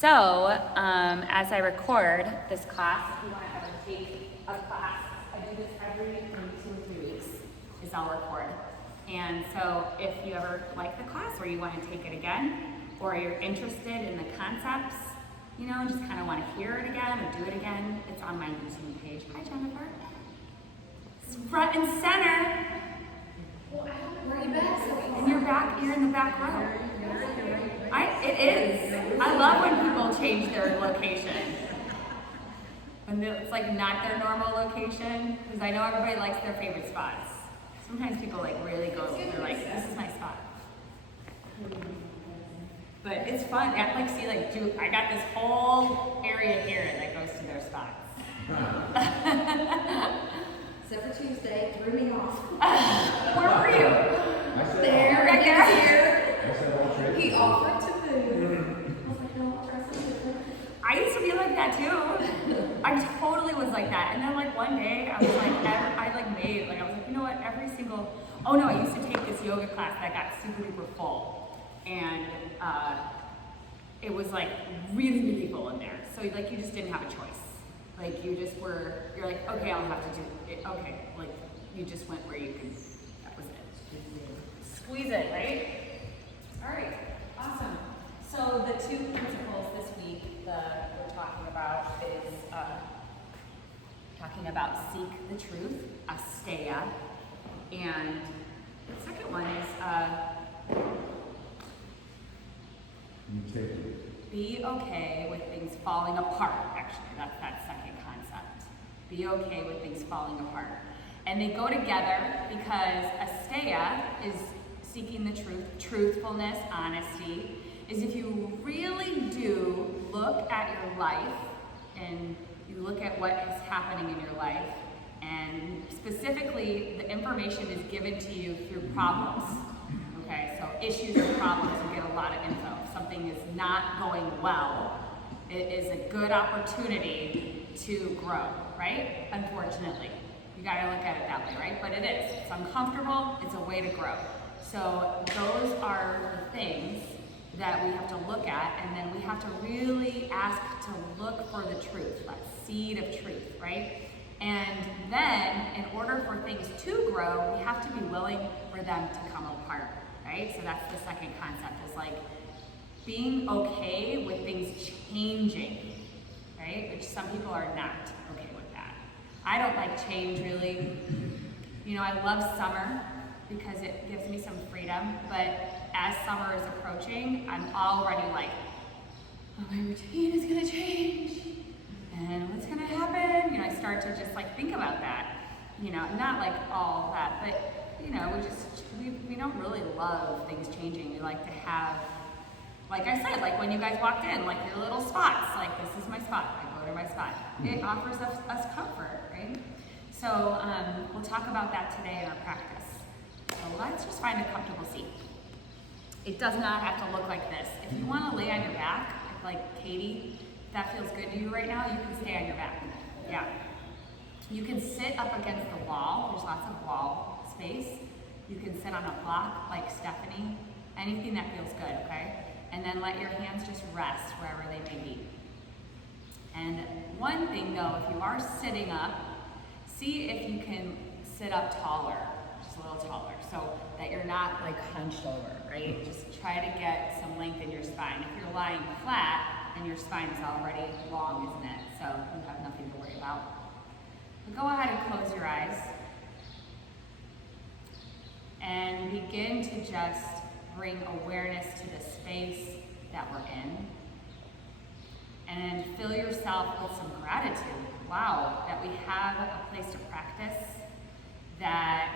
So, as I record this class, if you want to ever take a class, I do this every 2 or 3 weeks, is I'll record. And so if you ever like the class or you want to take it again, or you're interested in the concepts, you know, just kind of want to hear it again or do it again, it's on my YouTube page. Hi, Jennifer. It's front and center. Where are you back? And you're in the back row. It is. I love when people change their location. When it's like not their normal location, because I know everybody likes their favorite spots. Sometimes people like really go, they're like, this is my spot. But it's fun. I got this whole area here that goes to their spots. Except for Tuesday, it threw me off. Where were you? There, right there. He offered to move. I was like, no, I'll try something different. I used to be like that too. I totally was like that. And then like one day I was like, I was like, you know what, I used to take this yoga class that got super duper full. And it was like really, really full in there. So like you just didn't have a choice. Like you're like, okay, I'll have to do it. Okay, like you just went where you could, that was it. Squeeze it, right? All right, awesome. So the 2 principles this week that we're talking about is talking about seek the truth, asteya, and the second one is be okay with things falling apart. Actually, that's that second concept. Be okay with things falling apart. And they go together because asteya is seeking the truth, truthfulness, honesty, is if you really do look at your life and you look at what is happening in your life, and specifically the information is given to you through problems. Okay, so issues and problems, you get a lot of info. If something is not going well, it is a good opportunity to grow, right? Unfortunately. You gotta look at it that way, right? But it is. It's uncomfortable, it's a way to grow. So those are the things that we have to look at, and then we have to really ask to look for the truth, that seed of truth, right? And then, in order for things to grow, we have to be willing for them to come apart, right? So that's the second concept, is like being okay with things changing, right? Which some people are not okay with that. I don't like change, really. You know, I love summer because it gives me some freedom, but as summer is approaching, I'm already like, oh, my routine is gonna change, and what's gonna happen? You know, I start to just like think about that, you know, not like all that, but you know, we don't really love things changing. We like to have, like I said, like when you guys walked in, like your little spots, like this is my spot, I go to my spot. It offers us comfort, right? So we'll talk about that today in our practice. So let's just find a comfortable seat. It does not have to look like this. If you want to lay on your back, like Katie, if that feels good to you right now, you can stay on your back. Yeah. You can sit up against the wall. There's lots of wall space. You can sit on a block like Stephanie. Anything that feels good, okay? And then let your hands just rest wherever they may be. And one thing though, if you are sitting up, see if you can sit up taller, just a little taller, so that you're not like hunched over, right? Just try to get some length in your spine. If you're lying flat, then your spine is already long, isn't it? So you have nothing to worry about. But go ahead and close your eyes. And begin to just bring awareness to the space that we're in. And fill yourself with some gratitude. Wow, that we have a place to practice, that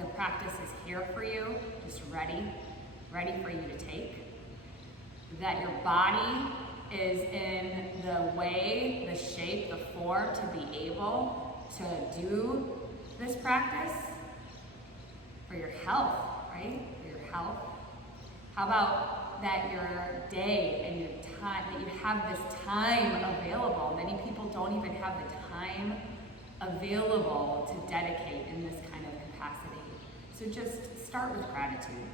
the practice is here for you, just ready for you to take. That your body is in the way, the shape, the form to be able to do this practice for your health, right? For your health. How about that your day and your time, that you have this time available? Many people don't even have the time available to dedicate in this kind of capacity. So just start with gratitude.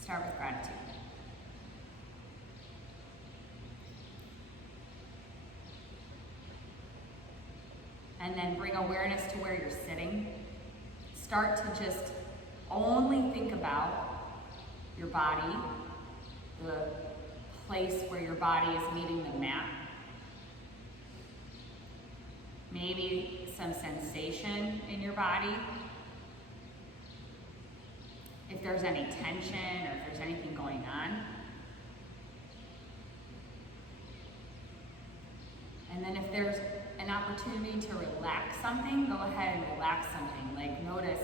Start with gratitude. And then bring awareness to where you're sitting. Start to just only think about your body, the place where your body is meeting the mat. Maybe some sensation in your body. If there's any tension or if there's anything going on. And then if there's an opportunity to relax something, go ahead and relax something. Like notice,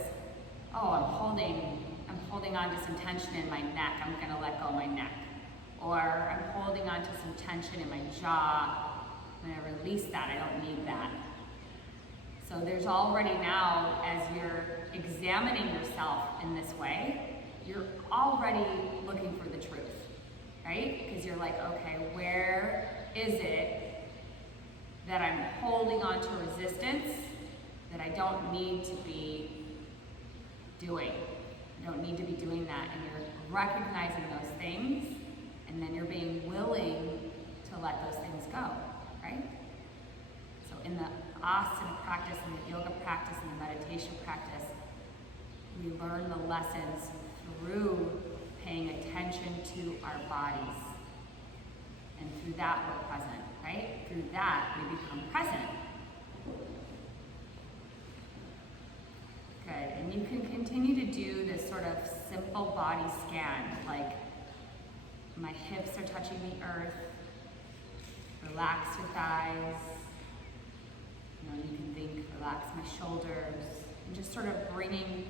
oh, I'm holding on to some tension in my neck. I'm gonna let go of my neck. Or I'm holding on to some tension in my jaw. I'm gonna release that, I don't need that. So there's already now, as you're examining yourself in this way, you're already looking for the truth, right? Because you're like, okay, where is it that I'm holding on to resistance that I don't need to be doing? I don't need to be doing that. And you're recognizing those things, and then you're being willing to let those things go, right? So in the asana practice, in the yoga practice, in the meditation practice, we learn the lessons through paying attention to our bodies. And through that, we're present, right? Through that, we become present. Good, and you can continue to do this sort of simple body scan, like my hips are touching the earth, relax your thighs, you can think, relax my shoulders, and just sort of bringing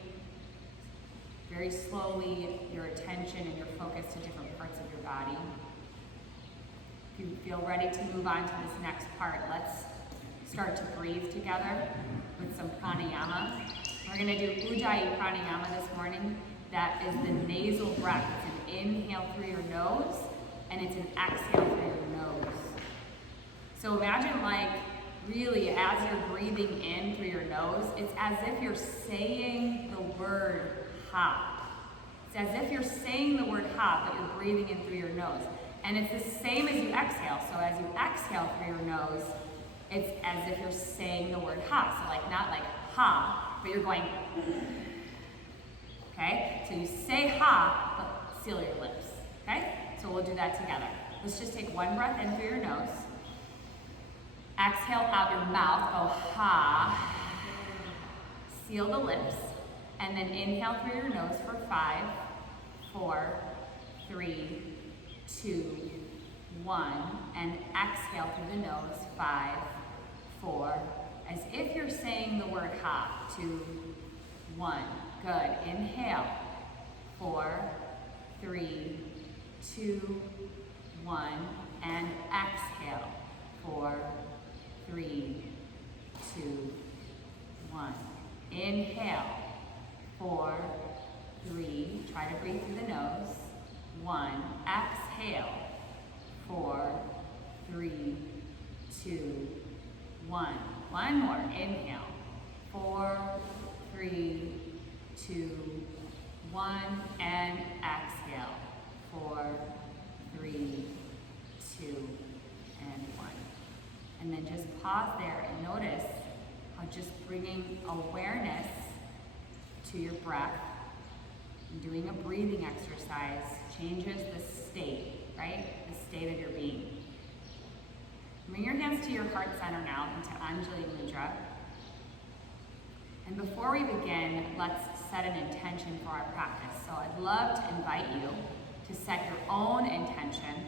very slowly your attention and your focus to different parts of your body. If you feel ready to move on to this next part, let's start to breathe together with some pranayama. We're going to do Ujjayi Pranayama this morning. That is the nasal breath. It's an inhale through your nose, and it's an exhale through your nose. So imagine like, really, as you're breathing in through your nose, it's as if you're saying the word ha. It's as if you're saying the word ha, but you're breathing in through your nose. And it's the same as you exhale. So as you exhale through your nose, it's as if you're saying the word ha. So like, not like ha, but you're going, okay? So you say ha, but seal your lips, okay? So we'll do that together. Let's just take one breath in through your nose. Exhale out your mouth, go ha. Seal the lips, and then inhale through your nose for 5, 4, 3, 2, 1, and exhale through the nose, 5, 4, as if you're saying the word ha, 2, 1. Good. Inhale, 4, 3, 2, 1, and exhale, 4, 3, 2, 1. Inhale, 4, 3, try to breathe through the nose, 1. Exhale, 4, 3, 2, 1. One more. Inhale, 4, 3, 2, 1, and exhale, 4, 3, 2, and 1. And then just pause there and notice how just bringing awareness to your breath and doing a breathing exercise changes the state, right? The state of your being. Bring your hands to your heart center now, into Ujjayi Mudra. And before we begin, let's set an intention for our practice. So I'd love to invite you to set your own intention.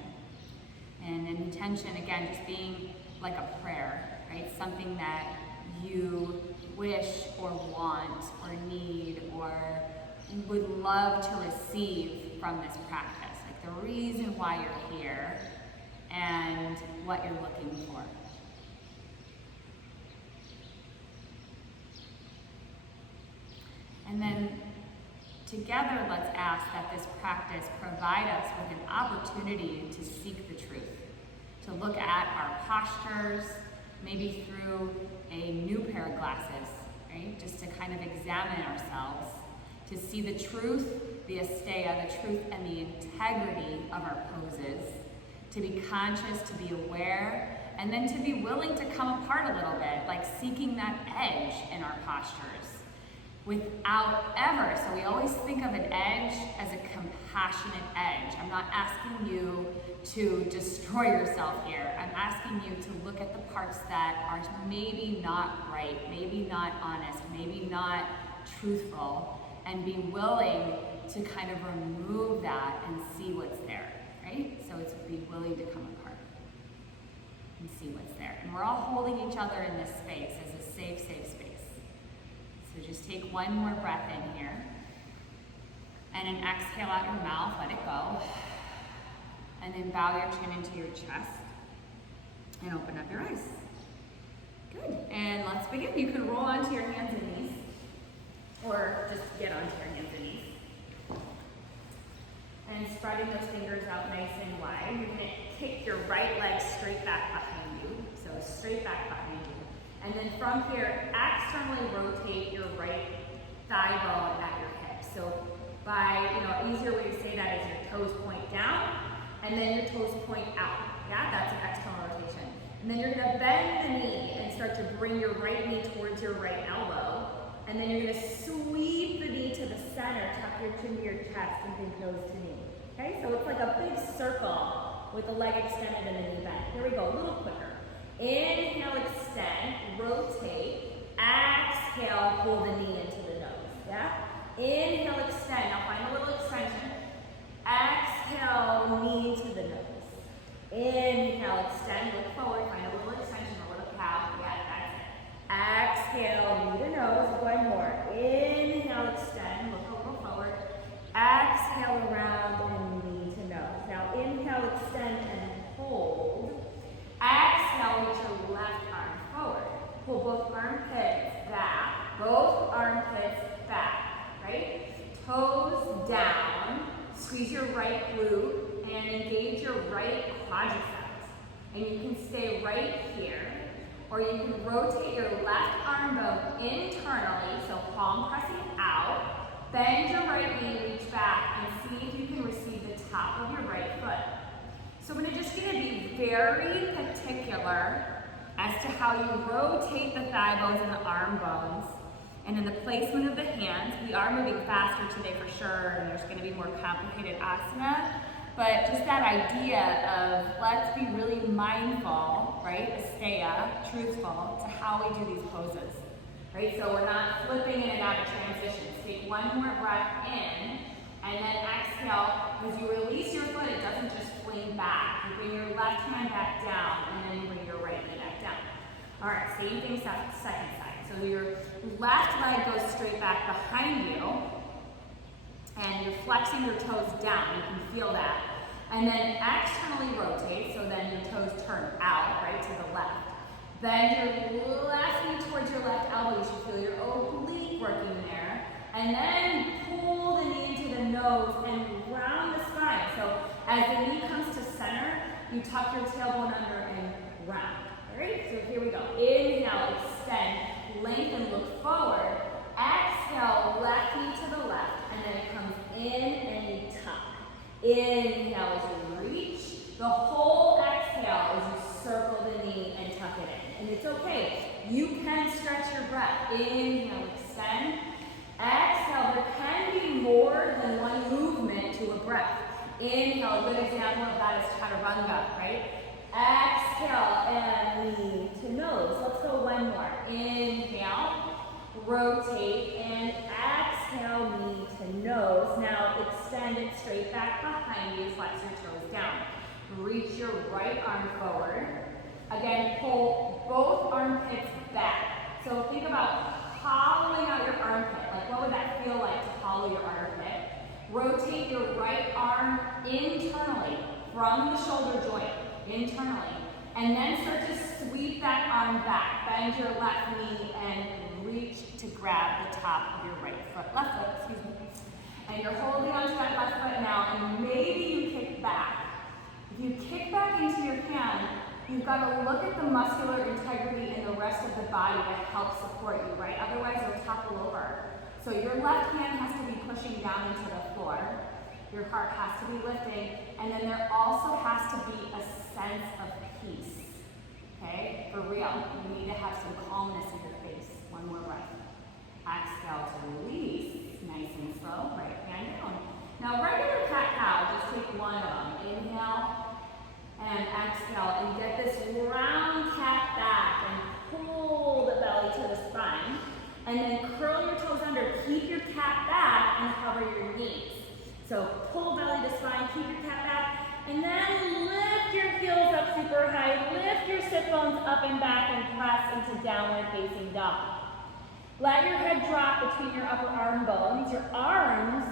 And an intention, again, just being like a prayer, right? Something that you wish or want or need or you would love to receive from this practice. Like the reason why you're here and what you're looking for. And then together, let's ask that this practice provide us with an opportunity to seek the truth, to look at our postures, maybe through a new pair of glasses, right? Just to kind of examine ourselves, to see the truth, the asteya, the truth and the integrity of our poses, to be conscious, to be aware, And then to be willing to come apart a little bit, like seeking that edge in our postures without ever. So we always think of an edge as a compassionate edge. I'm not asking you to destroy yourself here. I'm asking you to look at the parts that are maybe not right, maybe not honest, maybe not truthful, and be willing to kind of remove that and see what's there, right? So it's be willing to come apart and see what's there. And we're all holding each other in this space as a safe space. So just take one more breath in here. And an exhale out your mouth, let it go. And then bow your chin into your chest and open up your eyes. Good, and let's begin. You can roll onto your hands and knees, or just get onto your hands and knees. And spreading those fingers out nice and wide. You're gonna kick your right leg straight back behind you. So straight back behind you. And then from here, externally rotate your right thigh bone at your hip. So by, easier way to say that is your toes point down, and then your toes point out. Yeah, that's an external rotation. And then you're gonna bend the knee and start to bring your right knee towards your right elbow. And then you're gonna sweep the knee to the center, tuck your chin to your chest, and think nose to knee. Okay, so it's like a big circle with the leg extended and the knee bent. Here we go, a little quicker. Inhale, extend, rotate. Exhale, pull the knee into the nose. Yeah? Inhale, extend. Now find a little extension. Exhale, knee to the nose. Inhale, extend, look forward. Find a little extension, a little cow. Yeah, that's it. Exhale, knee to nose. One more. Inhale, extend, look a little forward. Exhale, around and knee to nose. Now inhale, extend, and hold. Exhale, reach your left arm forward. Pull both armpits back. Both armpits back, right? Toes down. Squeeze your right glute and engage your right quadriceps. And you can stay right here, or you can rotate your left arm bone internally, so palm pressing out. Bend your right knee, reach back, and see if you can receive the top of your right foot. So we're just going to be very particular as to how you rotate the thigh bones and the arm bones. And in the placement of the hands, we are moving faster today for sure, and there's going to be more complicated asana. But just that idea of let's be really mindful, right, asteya, truthful, to how we do these poses. Right, so we're not flipping in and out of transitions. Take one more breath in, and then exhale. As you release your foot, it doesn't just fling back. You bring your left hand back down, and then you bring your right knee back down. All right, same thing second side. So your left leg goes straight back behind you, and you're flexing your toes down. You can feel that. And then externally rotate, so then your toes turn out, right, to the left. Bend your left knee towards your left elbow. You should feel your oblique working there. And then pull the knee into the nose and round the spine. So as the knee comes to center, you tuck your tailbone under and round. All right, so here we go. Inhale, extend, lengthen, look forward. Exhale, left knee to the left, and then it comes in and you tuck. Inhale as you reach. The whole exhale as you circle the knee and tuck it in. And it's okay. You can stretch your breath. Inhale, extend. Exhale, there can be more than one movement to a breath. Inhale, a good example of that is Chaturanga, right? Exhale, and knee to nose. Let's go one more. Inhale, rotate, and exhale, knee to nose. Now extend it straight back behind you, flex your toes down. Reach your right arm forward. Again, pull both armpits back. So think about hollowing out your armpit. Like, what would that feel like to hollow your armpit? Rotate your right arm internally from the shoulder joint, internally. And then start to sweep that arm back. Bend your left knee and reach to grab the top of your left foot, excuse me. And you're holding onto that left foot now, and maybe you kick back. If you kick back into your hand, you've got to look at the muscular integrity in the rest of the body that helps support you, right? Otherwise, you'll topple over. So your left hand has to be pushing down into the floor. Your heart has to be lifting. And then there also has to be a sense of peace. Okay, for real, you need to have some calmness in your face. One more breath. Exhale to release, nice and slow, right hand down. Now regular cat-cow, just take one of them. Inhale and exhale, and get this round cat back, and pull the belly to the spine. And then curl your toes under, keep your cat back, and hover your knees. So pull belly to spine, keep your cat back, and then lift your heels up super high, lift your sit bones up and back, and press into downward facing dog. Let your head drop between your upper arm bones. Your arms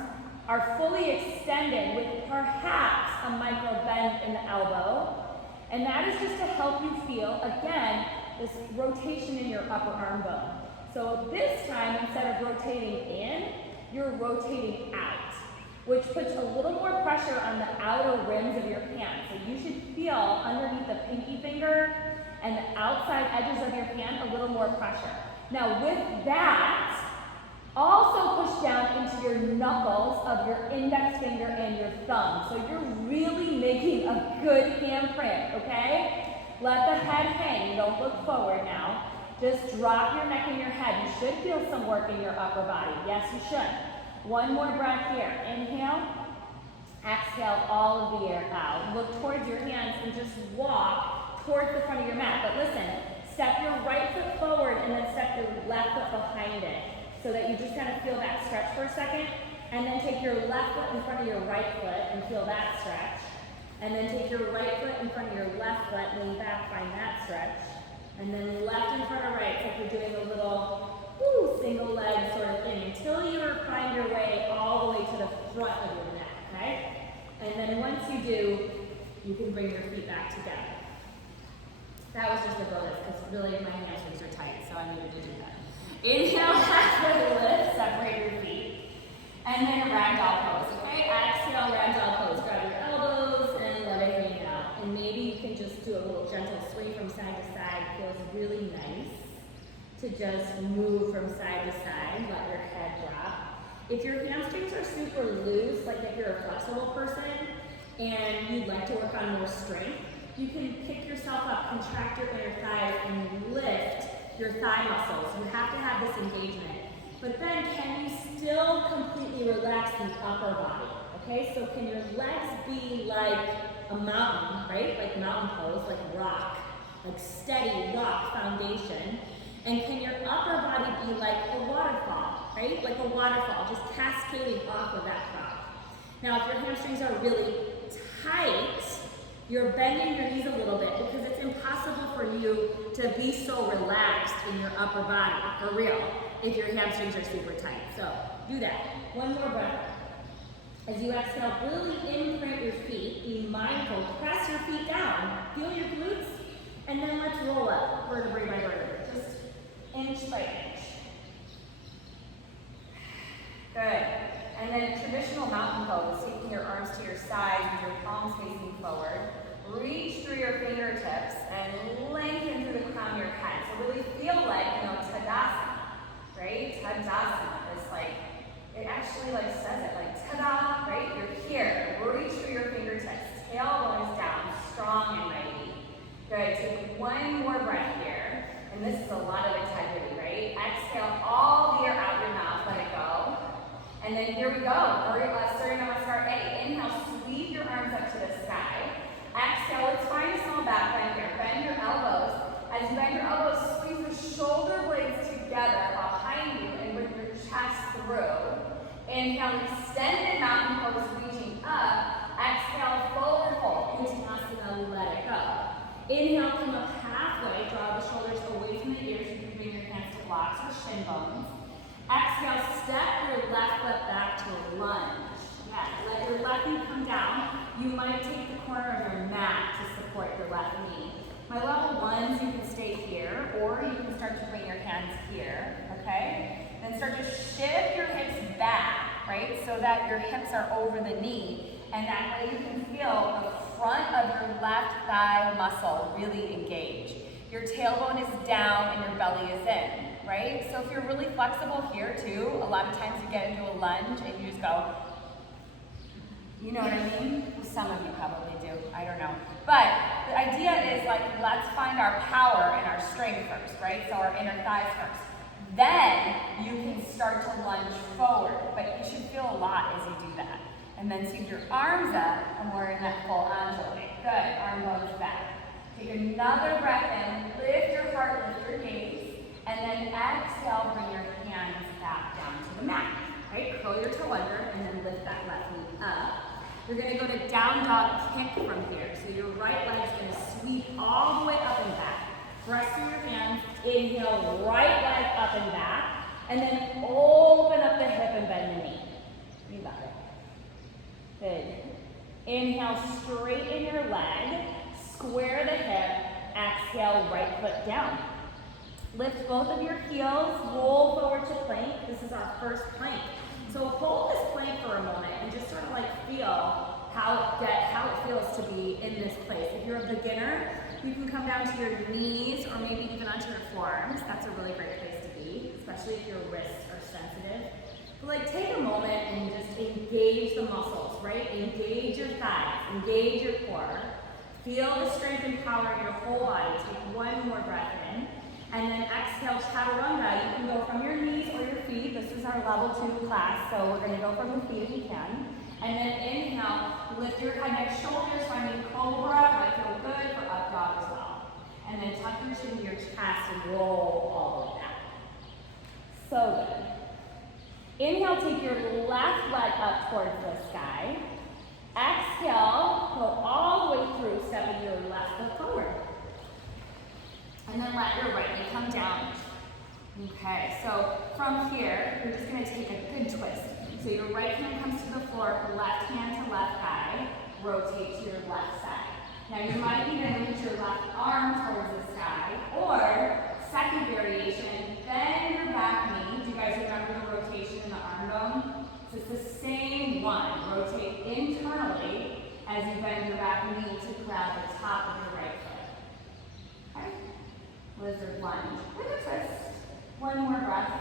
are fully extended with perhaps a micro bend in the elbow. And that is just to help you feel, again, this rotation in your upper arm bone. So this time, instead of rotating in, you're rotating out, which puts a little more pressure on the outer rims of your hand. So you should feel underneath the pinky finger and the outside edges of your hand a little more pressure. Now with that, also push down into your knuckles of your index finger and your thumb. So you're really making a good handprint, okay? Let the head hang, don't look forward now. Just drop your neck and your head. You should feel some work in your upper body. Yes, you should. One more breath here. Inhale. Exhale all of the air out. Look towards your hands and just walk towards the front of your mat. But listen, step your right foot forward and then step your left foot behind it, so that you just kind of feel that stretch for a second. And then take your left foot in front of your right foot and feel that stretch. And then take your right foot in front of your left foot, lean back, find that stretch. And then left in front of right, so if you're doing a little single leg sort of thing, until you find your way all the way to the front of your neck, okay? And then once you do, you can bring your feet back together. That was just a bonus, because really my hamstrings are tight, so I needed to do that. Inhale, halfway lift, separate your feet. And then ragdoll pose, okay? Exhale, ragdoll pose. Grab your elbows and let it hang out. And maybe you can just do a little gentle swing from side to side. It feels really nice to just move from side to side. Let your head drop. If your hamstrings are super loose, like if you're a flexible person and you'd like to work on more strength, you can pick yourself up, contract your inner thighs, and lift your thigh muscles. You have to have this engagement. But then can you still completely relax the upper body? Okay, so can your legs be like a mountain, right? Like mountain pose, like rock, like steady rock foundation. And can your upper body be like a waterfall, right? Like a waterfall, just cascading off of that rock. Now, if your hamstrings are really tight, you're bending your knees a little bit because it's impossible for you to be so relaxed in your upper body, for real, if your hamstrings are super tight. So do that. One more breath. As you exhale, really imprint your feet. Be mindful. Press your feet down. Feel your glutes. And then let's roll up, vertebrae by vertebrae. Just inch by inch. Good. And then traditional mountain pose, taking your arms to your sides with your palms facing forward. Reach through your fingertips and lengthen through the crown of your head. So really feel like, Tadasana, right? Tadasana is like, it actually like says it, like ta-da, right? You're here. Reach through your fingertips. Tailbone is down, strong and mighty. Good. Take one more breath here. And this is a lot of integrity, right? Exhale all the air out your mouth. Let it go. And then here we go. Surya Namaskar A. Inhale, sweep your arms up to the sky. Exhale, let's find a small back bend here. Bend your elbows. As you bend your elbows, squeeze the shoulder blades together behind you and with your chest through. Inhale, extended mountain pose, reaching up. Exhale, forward fold. Uttanasana, let it go. Inhale, come up halfway. Draw the shoulders away from the ears. You can bring your hands to blocks or shin bones. Exhale, step your left foot back to a lunge. Yeah, let your left knee come down. You might take the corner of your mat to support your left knee. My level ones, you can stay here, or you can start to bring your hands here, okay? Then start to shift your hips back, right? So that your hips are over the knee. And that way you can feel the front of your left thigh muscle really engage. Your tailbone is down and your belly is in. Right? So if you're really flexible here too, a lot of times you get into a lunge and you just go, you know what I mean? Well, some of you probably do, I don't know. But the idea is like, let's find find our power and our strength first, right? So our inner thighs first. Then you can start to lunge forward, but you should feel a lot as you do that. And then sweep your arms up, and we're in that full undulate. Good, arm bones back. Take another breath in, lift your heart, lift your gaze, and then exhale, bring your hands back down to the mat. Right? Curl your toe under, and then lift that left knee up. You're going to go to down dog kick from here. So your right leg's going to sweep all the way up and back. Press through your hands, inhale, right leg up and back, and then open up the hip and bend the knee. You got it. Good. Inhale, straighten your leg, square the hip, exhale, right foot down. Lift both of your heels, roll forward to plank. This is our first plank. So hold this plank for a moment and just sort of like feel how it feels to be in this place. If you're a beginner, you can come down to your knees or maybe even onto your forearms. That's a really great place to be, especially if your wrists are sensitive. But like take a moment and just engage the muscles, right? Engage your thighs, engage your core. Feel the strength and power in your whole body. Take one more breath in. And then exhale, Chaturanga. You can go from your knees or your feet. This is our level 2 class, so we're going to go from the feet if you can. And then inhale, lift your head, neck, shoulders, finding cobra. Might feel good for up dog as well. And then tuck your chin to your chest and roll all the way back. So good. Inhale, take your left leg up towards the sky. Exhale, go all the way through, stepping your left foot forward. And then let your right knee come down. Okay, so from here, you're just going to take a good twist. So your right hand comes to the floor, left hand to left thigh, rotate to your left side. Now you might even reach your left arm towards the sky, or second variation, bend your back knee. Do you guys remember the rotation in the arm bone? So it's the same one. Rotate internally as you bend your back knee to grab the top of your right foot. Okay? Lizard lunge with a twist. One more breath.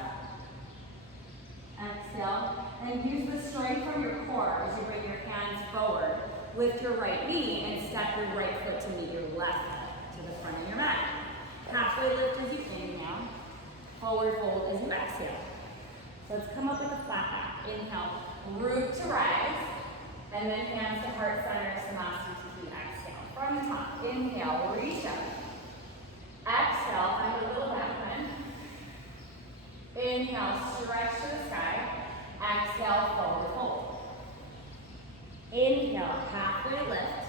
Exhale. And use the strength from your core as you bring your hands forward. Lift your right knee and step your right foot to meet your left foot to the front of your mat. Halfway lift as you inhale. Forward fold as you exhale. So let's come up with a flat back. Inhale, root to rise. And then hands to heart center, Samastiti. Exhale. From the top. Inhale, reach up. Exhale, find a little back bend. Inhale, stretch to the sky. Exhale, forward fold. Inhale, halfway lift.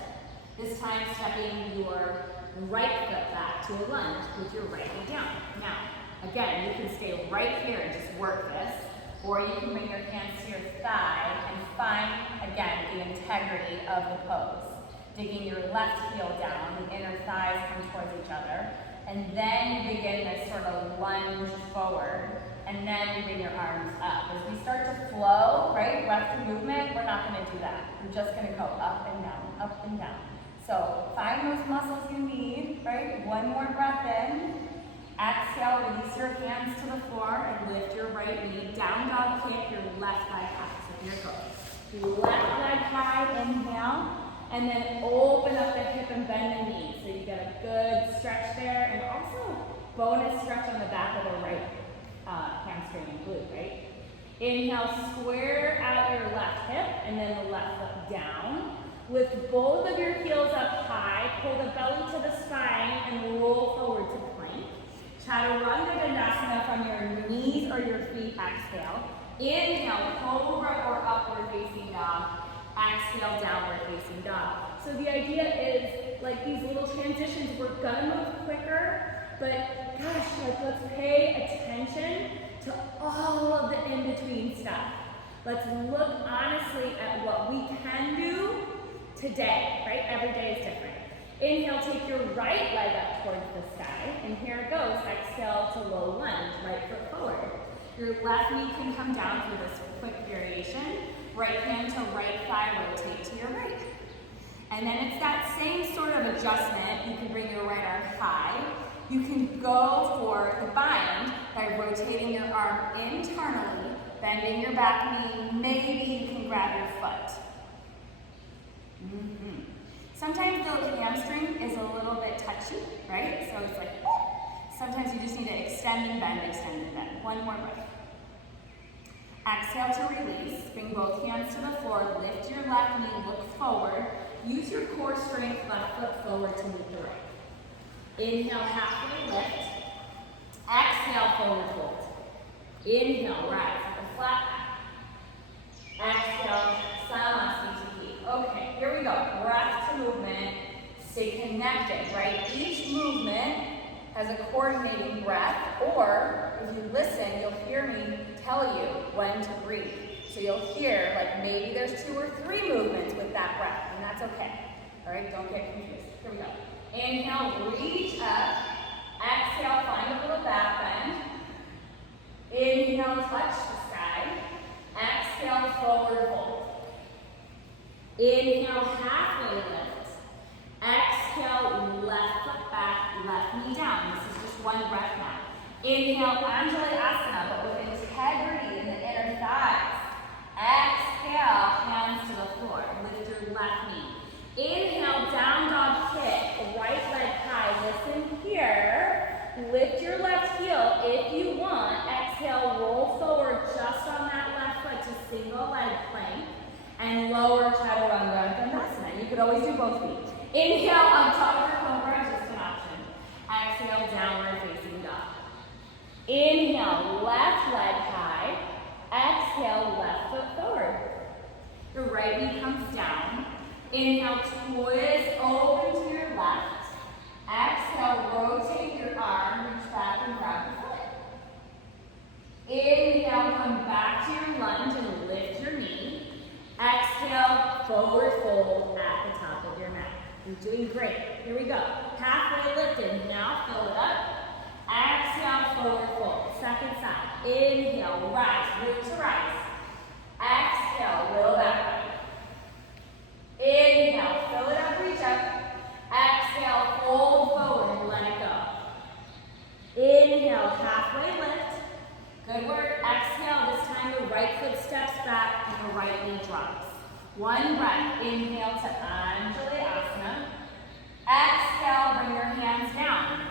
This time stepping your right foot back to a lunge with your right knee down. Now, again, you can stay right here and just work this, or you can bring your hands to your thigh and find, again, the integrity of the pose. Digging your left heel down, the inner thighs come towards each other. And then you begin this sort of lunge forward, and then you bring your arms up. As we start to flow, right, left movement, we're not going to do that. We're just going to go up and down, up and down. So find those muscles you need, right? One more breath in. Exhale, release your hands to the floor and lift your right knee. Down dog kick, your left leg high. So here it goes. Left leg high, inhale. And then open up the hip and bend the knee. So you get a good stretch there, and also bonus stretch on the back of the right hamstring and glute, right? Inhale, square out your left hip, and then the left foot down. Lift both of your heels up high, pull the belly to the spine, and roll forward to plank. Chaturanga Skandasana from your knees or your feet, exhale. Inhale, cobra or upward facing dog. Exhale, downward facing dog. So the idea is, like these little transitions, we're gonna move quicker, but gosh, like let's pay attention to all of the in-between stuff. Let's look honestly at what we can do today, right? Every day is different. Inhale, take your right leg up towards the sky, and here it goes. Exhale to low lunge, right foot forward. Your left knee can come down for this quick variation. Right hand to right thigh, rotate to your right. And then it's that same sort of adjustment. You can bring your right arm high. You can go for the bind by rotating your arm internally, bending your back knee. Maybe you can grab your foot. Sometimes the hamstring is a little bit touchy, right? So it's like, oh. Sometimes you just need to extend and bend, extend and bend. One more breath. Exhale to release. Bring both hands to the floor. Lift your left knee, look forward. Use your core strength, left foot forward to meet the right. Inhale, halfway lift. Exhale, forward fold. Inhale, rise up and flat back. Exhale, samasthiti. Okay, here we go. Breath to movement. Stay connected, right? Each movement has a coordinating breath, or if you listen, you'll hear me tell you when to breathe. So you'll hear, like, maybe there's 2 or 3 movements with that breath, and that's okay. All right, don't get confused. Here we go. Inhale, reach up. Exhale, find a little back bend. Inhale, touch the sky. Exhale, forward fold. Inhale, halfway lift. Exhale, left foot back, left knee down. This is just one breath now. Inhale, Anjalayasana, but with integrity in the inner thighs. Exhale, hands to the floor. Lift your left knee. Inhale, down dog kick, right leg high. Listen here. Lift your left heel if you want. Exhale, roll forward just on that left foot to single leg plank. And lower Chaturanga and Skandasana. You could always do both feet. Inhale, on top of your cobra, just an option. Exhale, downward facing dog. Inhale, left leg high. Exhale, left foot forward. The right knee comes down. Inhale, twist open to your left. Exhale, rotate your arm, reach back and grab the foot. Inhale, come back to your lunge and lift your knee. Exhale, forward fold at the top of your mat. You're doing great. Here we go. Halfway lifted. Now fill it up. Exhale, forward fold. Second side. Inhale, rise, root to rise. Exhale, little back bend. Inhale, fill it up, reach up. Exhale, fold forward and let it go. Inhale, halfway lift. Good work. Exhale, this time the right foot steps back and the right knee drops. One breath. Inhale to Anjalayasana. Exhale, bring your hands down.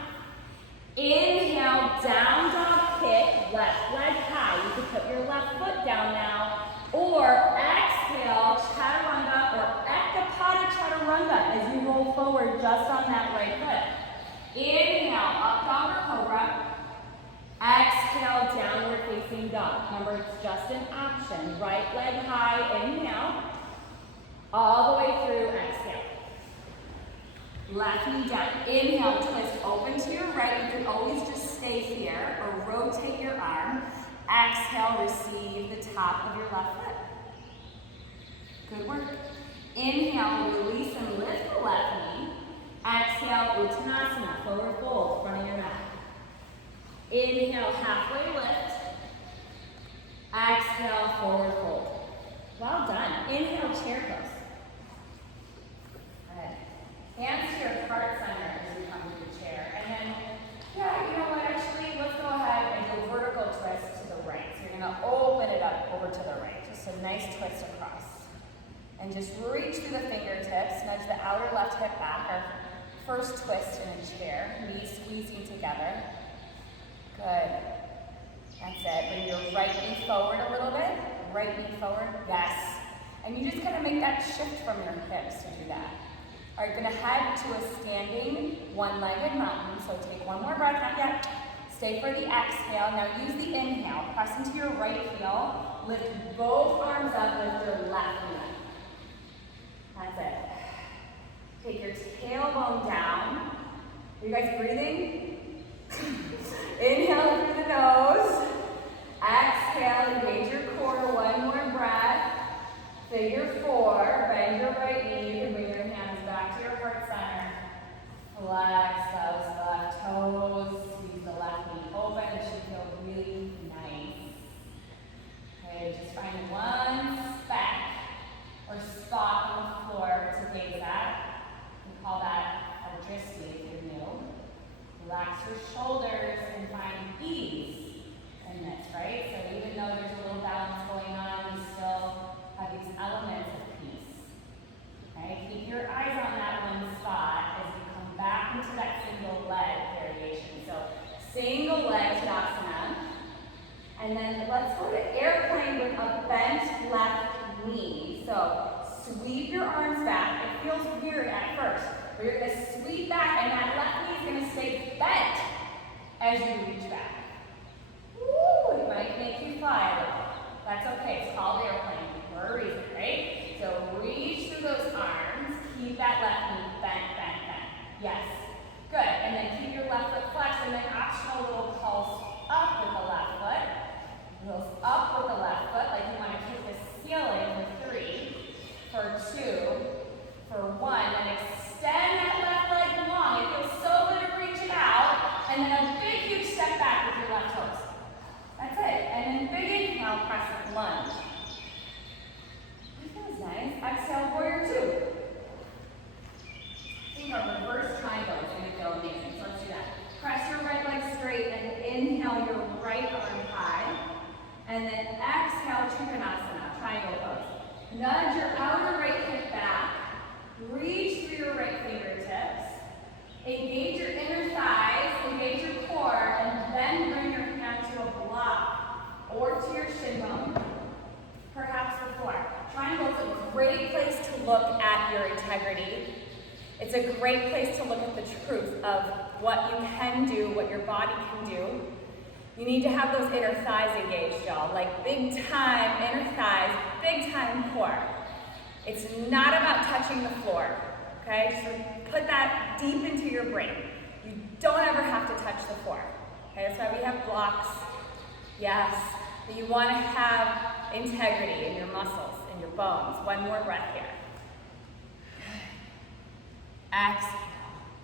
Inhale, down dog kick, left leg high. You can put your left foot down now. Or exhale, Chaturanga or Ekapada Chaturanga as you roll forward just on that right foot. Inhale, up dog or cobra. Exhale, downward facing dog. Remember, it's just an option. Right leg high, inhale. All the way through, exhale. Left knee down. Inhale, twist open to your right. You can always just stay here or rotate your arm. Exhale, receive the top of your left foot. Good work. Inhale, release and lift the left knee. Exhale, Uttanasana, forward fold, front of your mat. Inhale, halfway lift. Exhale, forward fold. Well done. Inhale, chair pose. Good. Hands to your heart center as you come to the chair. And then, yeah, you know what, actually, let's go ahead and do a vertical twist to the right. So you're going to open it up over to the right. Just a nice twist across. And just reach through the fingertips. Nudge the outer left hip back. Our first twist in a chair. Knees squeezing together. Good. That's it. Bring your right knee forward a little bit. Right knee forward. Yes. And you just kind of make that shift from your hips to do that. All right, you're going to head to a standing one-legged mountain. So take one more breath, not yet. Stay for the exhale. Now use the inhale. Press into your right heel. Lift both arms up, lift your left knee up. That's it. Take your tailbone down. Are you guys breathing? Inhale through the nose. Exhale, engage your core. One more breath. Figure 4. Bend your right knee. You can bring your hands back to your heart center. Flex those left toes. Squeeze the left knee open. It should feel really nice. Okay, just find one speck or spot on the floor to gaze at. We call that a drishti if you're new. Relax your shoulders and find ease in this, right? So even though there's a little balance going on, you still have these elements of peace. Okay? Keep your eyes on that leg variation. So single leg Tadasana. And then let's go to airplane with a bent left knee. So sweep your arms back. It feels weird at first, but you're going to sweep back, and that left knee is going to stay bent as you reach back. Woo, it might make you fly a little. That's okay. It's called airplane for a reason, right? So reach through those arms. Keep that left knee bent, bent, bent. Yes. Good. And then keep your left foot flexed, and then optional little pulse up with the left foot. Pulse up with the left foot, like you want to kick the ceiling for 3, for 2, for 1, and extend that left leg long. It feels so good to reach it out, and then a big, huge step back with your left toes. That's it. And then big inhale, crescent lunge. That feels nice. Exhale, warrior 2. Think our reverse triangle is going to feel amazing. So let's do that. Press your right leg straight and inhale your right arm high. And then exhale, Trikonasana, triangle pose. Nudge your outer right hip back. Reach through your right fingertips. Engage your inner thighs, engage your core, and then bring your hand to a block or to your shin bone, perhaps the floor. Triangle is a great place to look at your integrity. It's a great place to look at the truth of what you can do, what your body can do. You need to have those inner thighs engaged, y'all. Like big time inner thighs, big time core. It's not about touching the floor, okay? So put that deep into your brain. You don't ever have to touch the floor, okay? That's why we have blocks. Yes, but you want to have integrity in your muscles, in your bones. One more breath here. Exhale,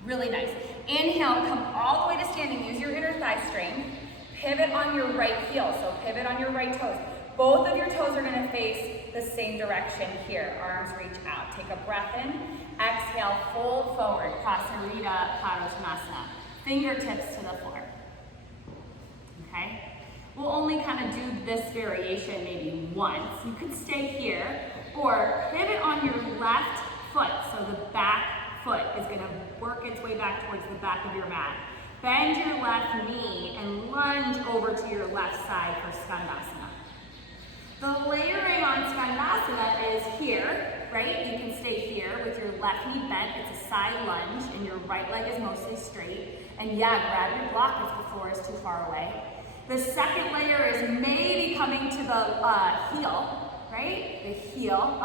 really nice. Inhale, come all the way to standing. Use your inner thigh strength. Pivot on your right heel, so pivot on your right toes. Both of your toes are going to face the same direction here. Arms reach out. Take a breath in. Exhale, fold forward. Prasarita Padottanasana. Fingertips to the floor. Okay? We'll only kind of do this variation maybe once. You could stay here or pivot on your left foot. So the back foot is going to work its way back towards the back of your mat. Bend your left knee and lunge over to your left side for Skandasana. The layering on Skandasana is here, right? You can stay here with your left knee bent. It's a side lunge and your right leg is mostly straight. And yeah, grab your block if the floor is too far away. The second layer is maybe coming to the heel, right? The heel,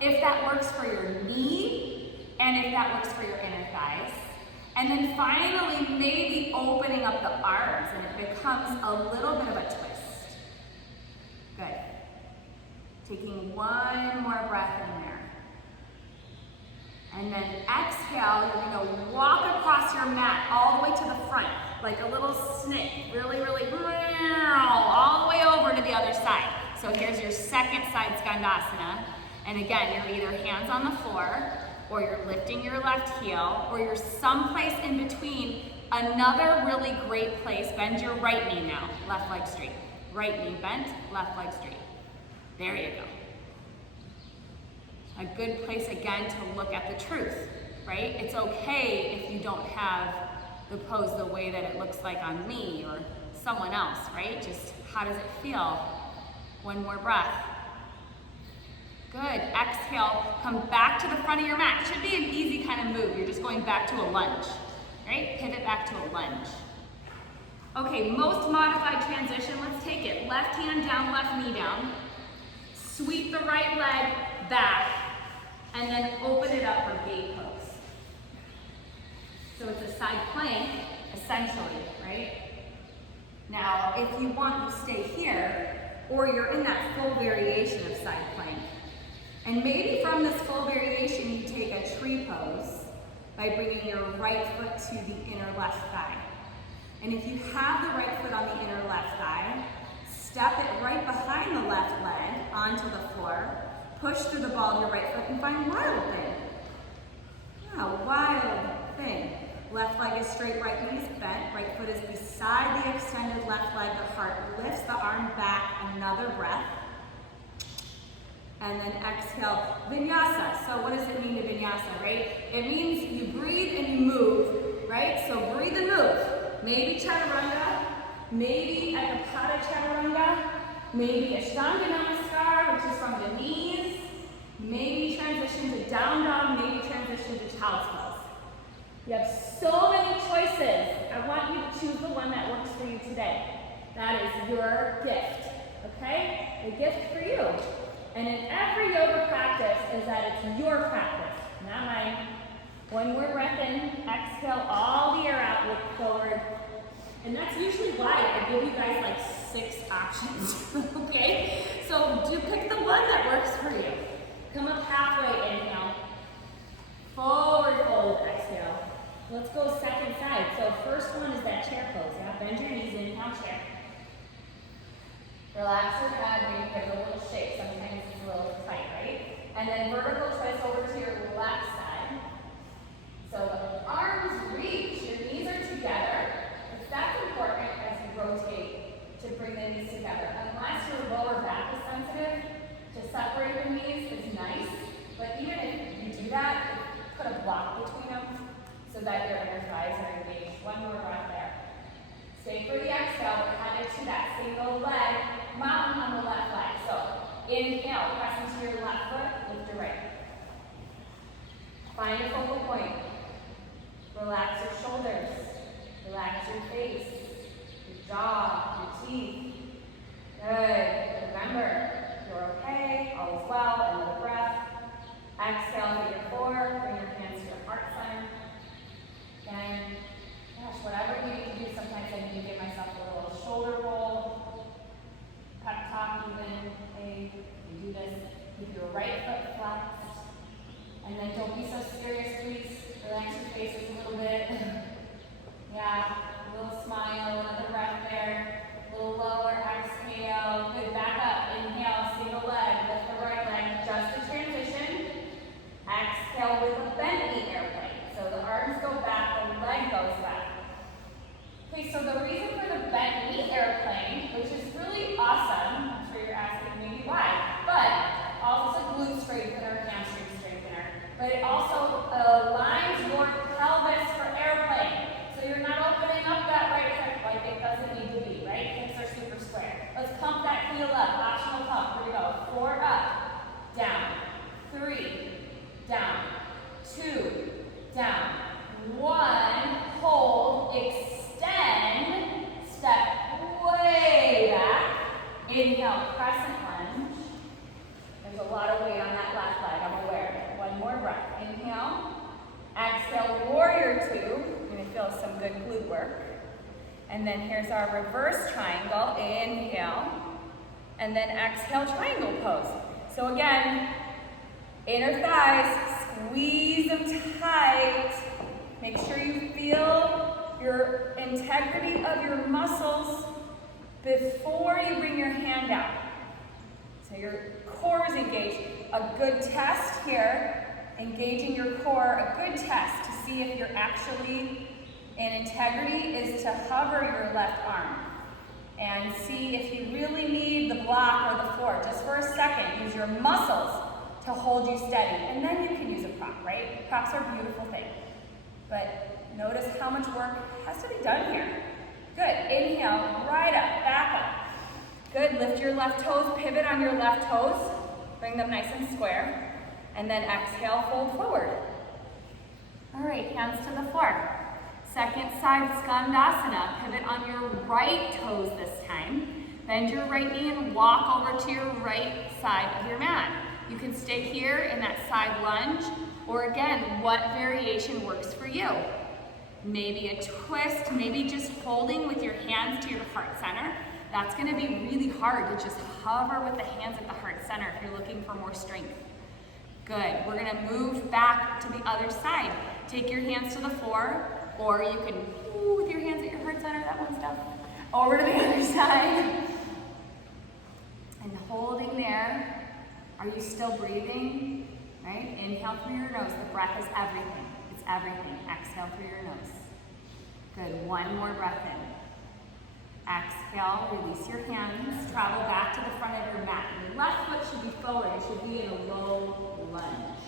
if that works for your knee and if that works for your inner thighs. And then finally, maybe opening up the arms and it becomes a little bit of a twist. Good. Taking one more breath in there. And then exhale, you're gonna walk across your mat all the way to the front, like a little snake, really, all the way over to the other side. So here's your second side Skandasana. And again, you're either hands on the floor, or you're lifting your left heel, or you're someplace in between. Another really great place, bend your right knee now, left leg straight. Right knee bent, left leg straight. There you go. A good place again to look at the truth, right? It's okay if you don't have the pose the way that it looks like on me or someone else, right? Just how does it feel? One more breath. Good. Exhale, come back to the front of your mat. It should be an easy kind of move. You're just going back to a lunge, right? Pivot back to a lunge. Okay, most modified transition. Let's take it. Left hand down, left knee down. Sweep the right leg back, and then open it up for gate pose. So it's a side plank, essentially, right? Now, if you want to stay here, or you're in that full variation of side plank, and maybe from this full variation, you take a tree pose by bringing your right foot to the inner left thigh. And if you have the right foot on the inner left thigh, step it right behind the left leg onto the floor, push through the ball of your right foot and find wild thing. Yeah, wild thing. Left leg is straight, right knee is bent, right foot is beside the extended left leg, the heart lifts the arm back, another breath. And then exhale, Vinyasa. So what does it mean to Vinyasa, right? It means you breathe and you move, right? So breathe and move. Maybe Chaturanga, maybe Ekapada Chaturanga, maybe Ashtanga Namaskar, which is from the knees, maybe transition to down dog, maybe transition to child's pose. You have so many choices. I want you to choose the one that works for you today. That is your gift, okay? The gift for you. And in every yoga practice is that it's your practice, not mine. One more breath in, exhale all the air out, look forward. And that's usually why I give you guys like 6 options, okay? So do pick the one that works for you. Come up halfway, inhale. Forward fold, exhale. Let's go second side. So first one is that chair pose, yeah? Bend your knees, inhale, chair. Relax your head, maybe give it a little shake. Sometimes it's a little tight, right? And then vertical twist over to your left side. So the arms reach, your knees are together. That's important as you rotate to bring the knees together. Unless your lower back is sensitive, to separate the knees is nice. But even if you do that, put a block between them so that your inner thighs are engaged. One more breath there. Stay for the exhale, we're headed to that single leg mountain on the left leg. So inhale, press into your left foot, lift your right. Find a focal point. Relax your shoulders. Relax your face, your jaw, your teeth. Good. Remember, you're okay, all is well. Another breath. Exhale, figure 4. Bring your hands to your heart center. Again, gosh, whatever you need to do. Sometimes I need to give myself a little shoulder roll, pep talk even. Hey, you do this. Keep your right foot flexed. And then don't be so serious, please. Relax your faces a little bit. Yeah, a little smile, another breath there. A little lower, exhale. Good, back up. Inhale, single leg, lift the right leg, just a transition. Exhale with a bent knee airplane. So the arms go back, the leg goes back. Okay, so the reason for the bent knee airplane, which is really awesome, I'm sure you're asking maybe why, but also it's a glute strengthener, hamstring strengthener, but it also aligns your pelvis for airplane. So you're not opening up that right hip like it doesn't need to be, right? Hips are super square. Let's pump that heel up, optional pump. Here we go. 4 up, down, 3, down, 2, down, 1, hold, extend, step way back. Inhale, crescent lunge. There's a lot of weight on that left leg, I'm aware. One more breath. Inhale. Exhale, warrior 2. You're going to feel some good glute work. And then here's our reverse triangle. Inhale. And then exhale, triangle pose. So again, inner thighs, squeeze them tight. Make sure you feel your integrity of your muscles before you bring your hand out. So your core is engaged. A good test here. Engaging your core, a good test to see if you're actually in integrity is to hover your left arm and see if you really need the block or the floor. Just for a second, use your muscles to hold you steady. And then you can use a prop, right? Props are a beautiful thing. But notice how much work has to be done here. Good, inhale, right up, back up. Good, lift your left toes, pivot on your left toes. Bring them nice and square. And then exhale, fold forward. All right, hands to the floor. Second side, Skandasana. Pivot on your right toes this time. Bend your right knee and walk over to your right side of your mat. You can stay here in that side lunge, or again, what variation works for you. Maybe a twist, maybe just holding with your hands to your heart center. That's gonna be really hard to just hover with the hands at the heart center if you're looking for more strength. Good, we're gonna move back to the other side. Take your hands to the floor, or you can, with your hands at your heart center, that one's done. Over to the other side. And holding there. Are you still breathing? Right? Inhale through your nose. The breath is everything. It's everything. Exhale through your nose. Good, one more breath in. Exhale, release your hands. Travel back to the front of your mat. Your left foot should be forward. It should be in a low lunge.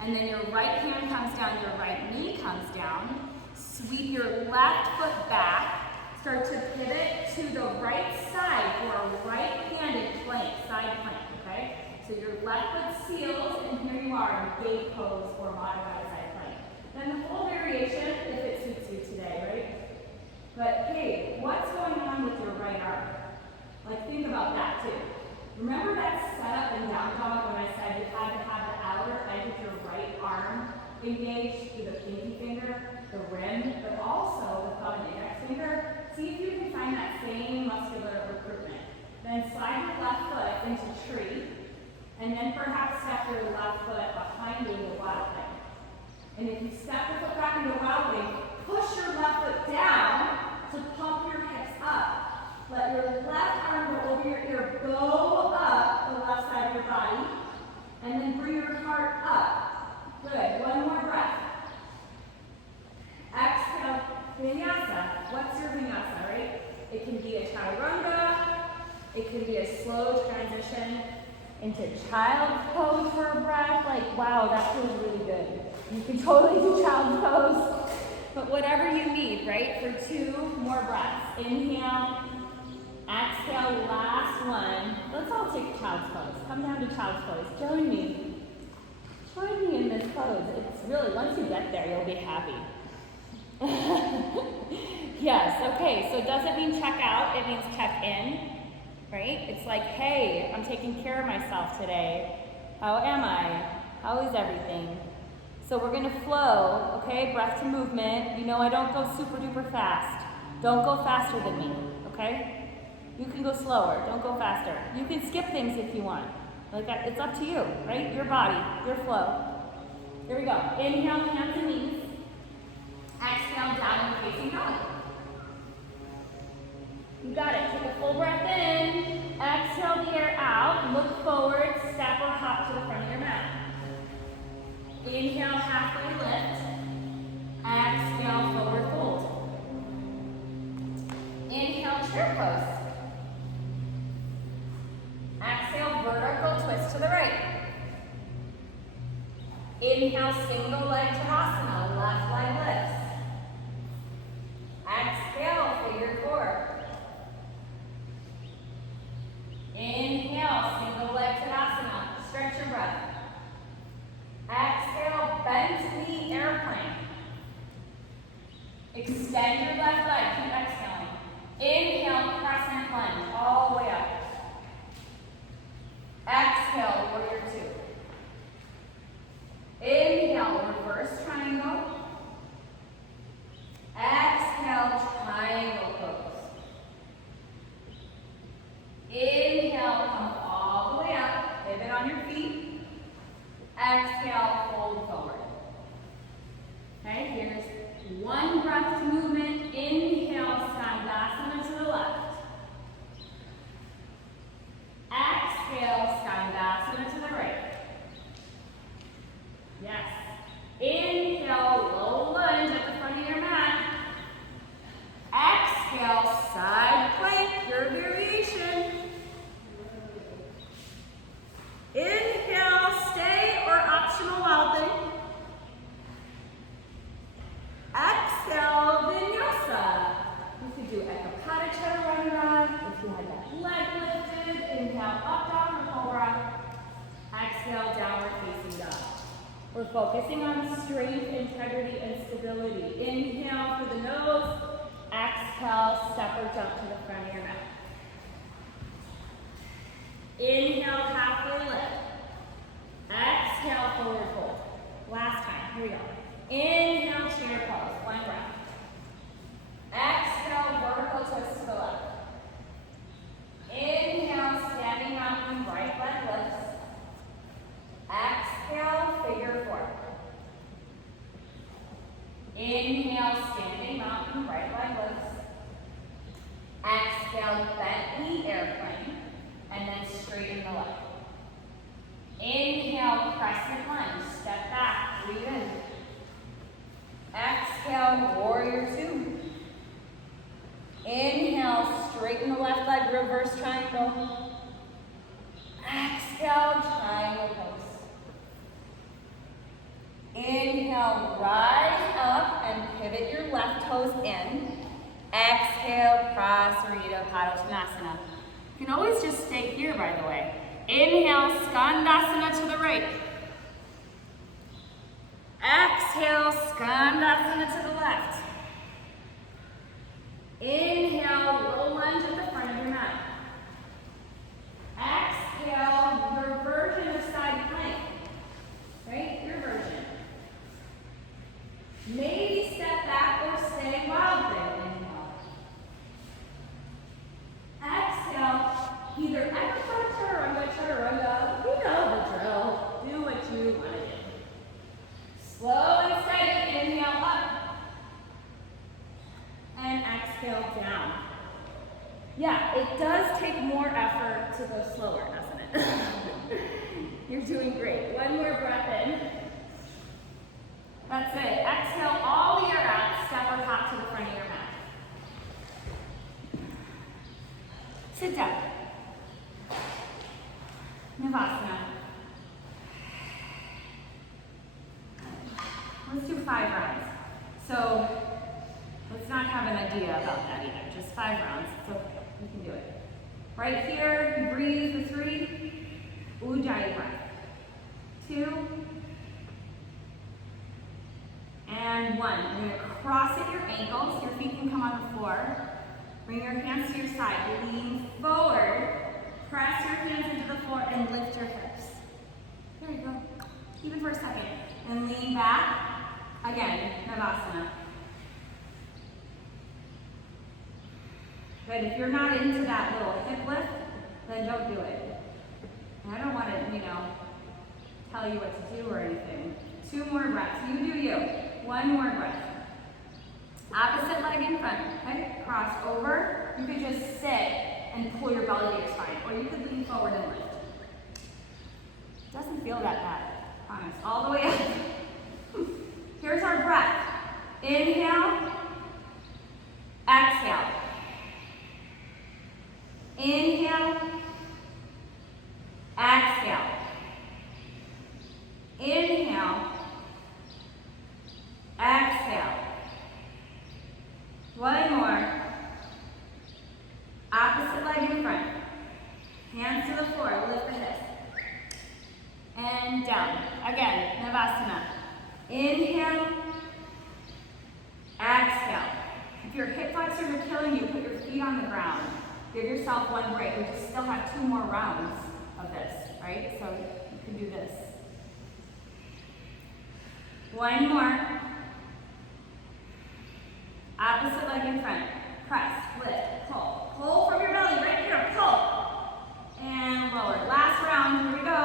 And then your right hand comes down, your right knee comes down. Sweep your left foot back. Start to pivot to the right side for a right-handed plank, side plank, okay? So your left foot seals, and here you are in gate pose or modified side plank. Then the full variation, if it suits you today, right? But hey, what's going on with your right arm? Like, think about that too. Remember that setup in down dog when I said you had to have the outer edge of your right arm engaged through the pinky finger, the rim, but also the thumb and index finger? See if you can find that same muscular recruitment. Then slide your left foot into tree, and then perhaps step your left foot behind you into wild thing. And if you step your foot back into wild thing, push your left foot down to pump your hips up. Let your left arm go over your ear, bow up the left side of your body, and then bring your heart up. Good, one more breath. Exhale, Vinyasa. What's your Vinyasa, right? It can be a Chaturanga. It can be a slow transition into child's pose for a breath. Like, wow, that feels really good. You can totally do child's pose. But whatever you need, right? For 2 more breaths. Inhale. Exhale, last one. Let's all take child's pose. Come down to child's pose. Join me. Join me in this pose. It's really, once you get there, you'll be happy. Yes, okay, so it doesn't mean check out, it means check in, right? It's like, hey, I'm taking care of myself today. How am I? How is everything? So we're gonna flow, okay? Breath to movement. You know I don't go super duper fast. Don't go faster than me, okay? You can go slower, don't go faster. You can skip things if you want. Like, it's up to you, right? Your body, your flow. Here we go. Inhale, hands and knees. Exhale, downward facing dog. You got it. Take a full breath in. Exhale the air out. Look forward, step or hop to the front of your mat. Inhale, halfway lift. Exhale, forward fold. Inhale, chair pose. Exhale, vertical twist to the right. Inhale, single leg Tadasana, left leg lifts. Exhale, figure 4. Inhale, single leg Tadasana, stretch your breath. Exhale, bend knee airplane. Extend your left leg, keep exhaling. Inhale, crescent lunge, all the way up. Exhale, warrior 2. Inhale, reverse triangle. Exhale, triangle pose. Inhale, come all the way up, pivot on your feet. Exhale, fold forward. Okay, here's 1 breath to movement. Inhale, Skandasana to the left. Exhale, Skandasana to the right. Yes. Inhale, low lunge at the front of your mat. Exhale, side plank, your variation. Inhale, stay or optional wild thing. Exhale, Vinyasa. You could do Ekapada Chaturanga if you had that leg lifted. Inhale, up, down, or cobra. Exhale, downward facing dog. We're focusing on strength, integrity, and stability. Inhale for the nose. Exhale, step or jump to the front of your mat. Inhale, halfway lift. Exhale, forward fold. Last time, here we go. Inhale, chair pose, 1 breath. Exhale, vertical twist to the left. Inhale, standing mountain, right leg lifts. Exhale, figure 4. Inhale, standing mountain, right leg lifts. Exhale, bent knee airplane, and then straighten the leg. Inhale, crescent lunge, step back, breathe in. Exhale, warrior 2. Inhale, straighten the left leg, reverse triangle. Exhale, triangle pose. Inhale, rise up and pivot your left Exhale, Prasarita Padottanasana. You can always just stay here, by the way. Inhale, Skandasana to the right. Exhale, Skandasana to the left. Inhale, low lunge at the front of your mat. Exhale, your version of side plank. Right? Your version. Maybe step back or stay wild there. Exhale, either uppercut chaturanga, chaturanga. You know the drill. Do what you want to do. Slow and steady, inhale up. And exhale down. Yeah, it does take more effort to go slower, doesn't it? You're doing great. One more breath in. That's it. Exhale all the way around. Step or hop to the front of your mat. Sit down. Navasana. Let's do 5 rounds. So let's not have an idea about that either. Just 5 rounds. It's okay. You can do it. Right here, you breathe for 3. Ujjayi breath. 2. And 1. You're going to cross at your ankles. Your feet can come on the floor. Bring your hands to your side. Lean forward. Press your hands into the floor and lift your hips. There you go. Even for a second. And lean back. Again, Navasana. Good. If you're not into that little hip lift, then don't do it. And I don't want to, tell you what to do or anything. 2 more breaths. You do you. 1 more breath. Opposite leg in front. Okay? Cross over. You could just sit and pull your belly to your spine, or you could lean forward and lift. It doesn't feel that bad. I promise. All the way up. Here's our breath. Inhale. Exhale. Inhale. Exhale. Inhale. Exhale. 1 more. Opposite leg in front. Hands to the floor. Lift the hips. And down. Again, Navasana. Inhale. Exhale. If your hip flexors are killing you, put your feet on the ground. Give yourself 1 break. We just still have 2 more rounds of this, right? So you can do this. 1 more. Opposite leg in front. Press, lift, pull. Pull from your belly, right here, pull. And lower. Last round, here we go.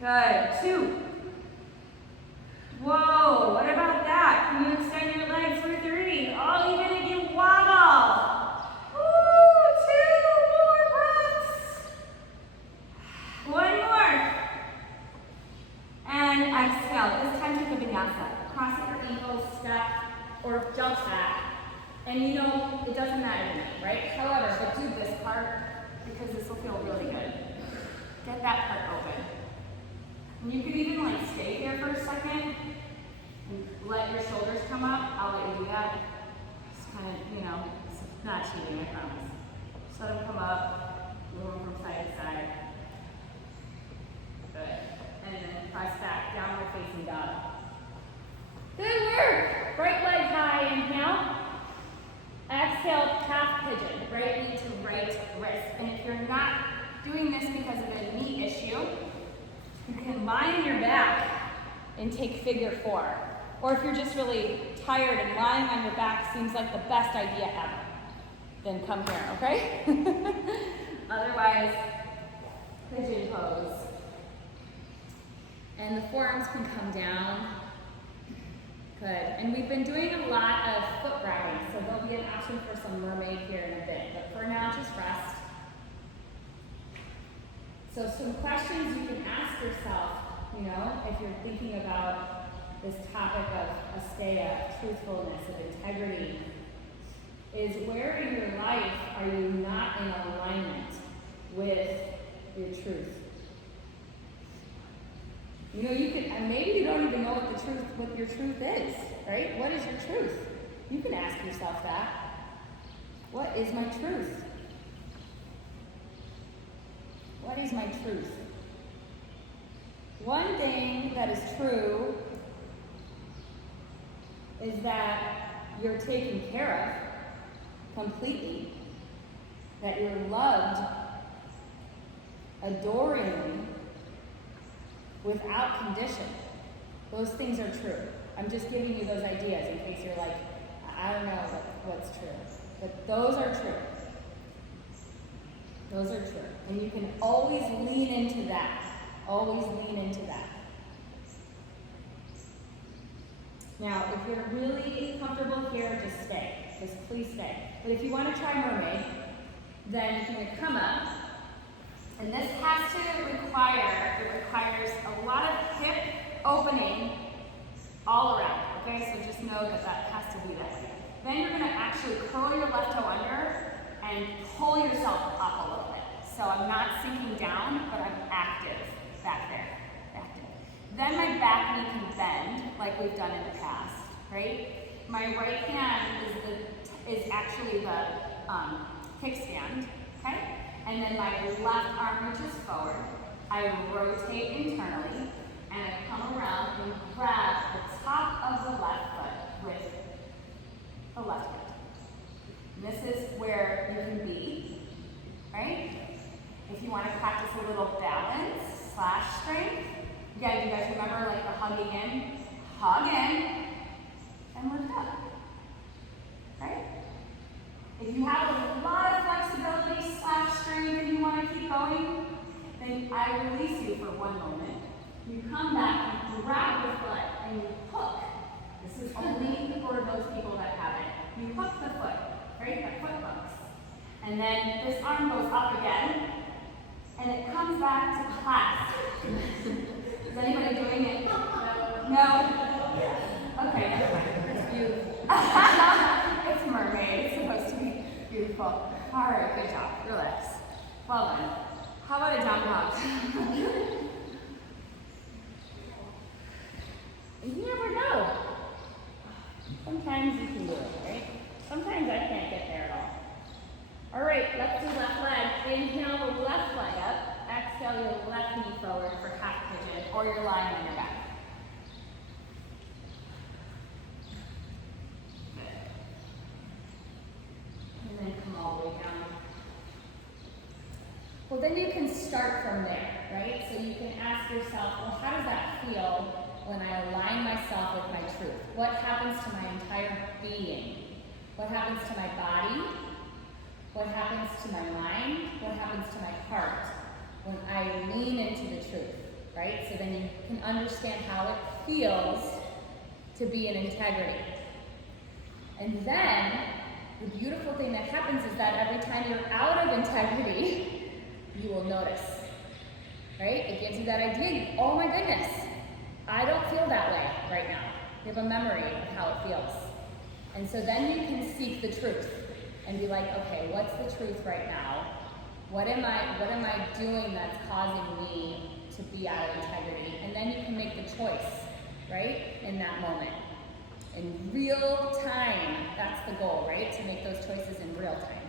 Good. 2. Whoa, what about that? Can you extend your legs for 3? Oh, even if you wobble. Woo, 2 more breaths. 1 more. And exhale. This time take a vinyasa. Cross at your ankles, step, or jump back. And it doesn't matter to me, right? However, but do this part because this will feel really good. Get that part open. And you could even stay here for a second and let your shoulders come up. I'll let you do that. It's kind of, it's not cheating, I promise. Just let them come up, move them from side to side. Good. And then press back, downward facing dog. Good work. Right leg high, inhale. Exhale, calf pigeon. Right knee to right wrist. And if you're not doing this because of a knee issue, you can lie on your back and take figure 4. Or if you're just really tired and lying on your back seems like the best idea ever, then come here, okay? Otherwise, pigeon pose. And the forearms can come down. Good. And we've been doing a lot of foot grounding, so there'll be an option for some mermaid here in a bit. But for now, just rest. So some questions you can ask yourself, if you're thinking about this topic of asteya, of truthfulness, of integrity, is where in your life are you not in alignment with your truth? You could, and maybe you don't even know what your truth is, right? What is your truth? truth? You can ask yourself that. What is my truth? What is my truth? One thing that is true is that you're taken care of completely, that you're loved adoringly without condition. Those things are true. I'm just giving you those ideas in case you're like, I don't know what's true. But those are true. Those are true. And you can always lean into that. Always lean into that. Now, if you're really comfortable here, just stay. Just please stay. But if you want to try Mermaid, then you're going to come up. And this has to requires a lot of hip opening all around. Okay, so just know that that has to be that way. Then you're going to actually curl your left toe under and pull yourself up a little bit. So I'm not sinking down, but I'm active back there. Active. Then my back knee can bend, like we've done in the past, right? My right hand is actually the kickstand, okay? And then my left arm reaches forward. I rotate internally, and I come around and grab the top of the left foot with the left foot. And this is where you can be, right? If you want to practice a little balance / strength, again, you guys remember like the hugging in, hug in, and lift up, right? If you have a lot of flexibility / strength and you want to keep going, then I release you for one moment. You come back, you grab the foot, and you hook. This is only for those people that have it. You hook the foot, right? The foot hooks. And then this arm goes up again, and it comes back to clasp. Is anybody doing it? No? Okay, never mind. It's beautiful. It's Mermaid. It's supposed to be beautiful. All right, good job. Relax. Well done. How about a down dog? You never know. Sometimes you can do it, right? Sometimes I can't get there at all. All right, let's do left leg. Inhale the left leg up. Exhale your left knee forward for half pigeon, or you're lying on your back. And then come all the way down. Well, then you can start from there, right? So you can ask yourself, well, how does that feel when I align myself with my truth? What happens to my entire being? What happens to my body? What happens to my mind? What happens to my heart when I lean into the truth, right? So then you can understand how it feels to be in integrity. And then the beautiful thing that happens is that every time you're out of integrity, you will notice, right? It gives you that idea, oh my goodness, I don't feel that way right now. You have a memory of how it feels. And so then you can seek the truth and be like, okay, what's the truth right now? What am I doing that's causing me to be out of integrity? And then you can make the choice, right? In that moment. In real time, that's the goal, right? To make those choices in real time.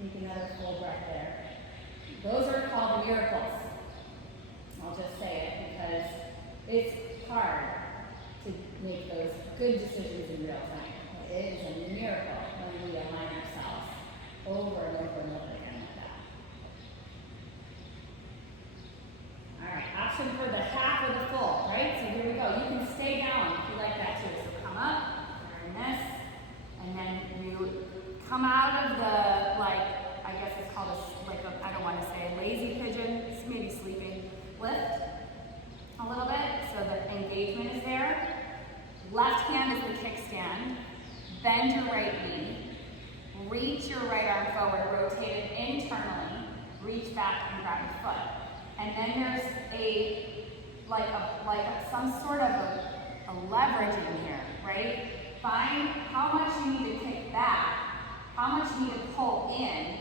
Take another full breath there. Those are called miracles. I'll just say it because it's hard to make those good decisions in real time. It is a miracle when we align ourselves over and over and over again like that. All right, option for the half or the full, right? So here we go. You can stay down if you like that too. So come up, turn this, and then you come out of the, like, I guess it's called I don't want to say a lazy pigeon, it's maybe sleeping. Lift a little bit so the engagement is there. Left hand is the kickstand. Bend your right knee. Reach your right arm forward, rotate it internally. Reach back and grab your foot. And then there's some sort of a leverage in here, right? Find how much you need to kick back, how much you need to pull in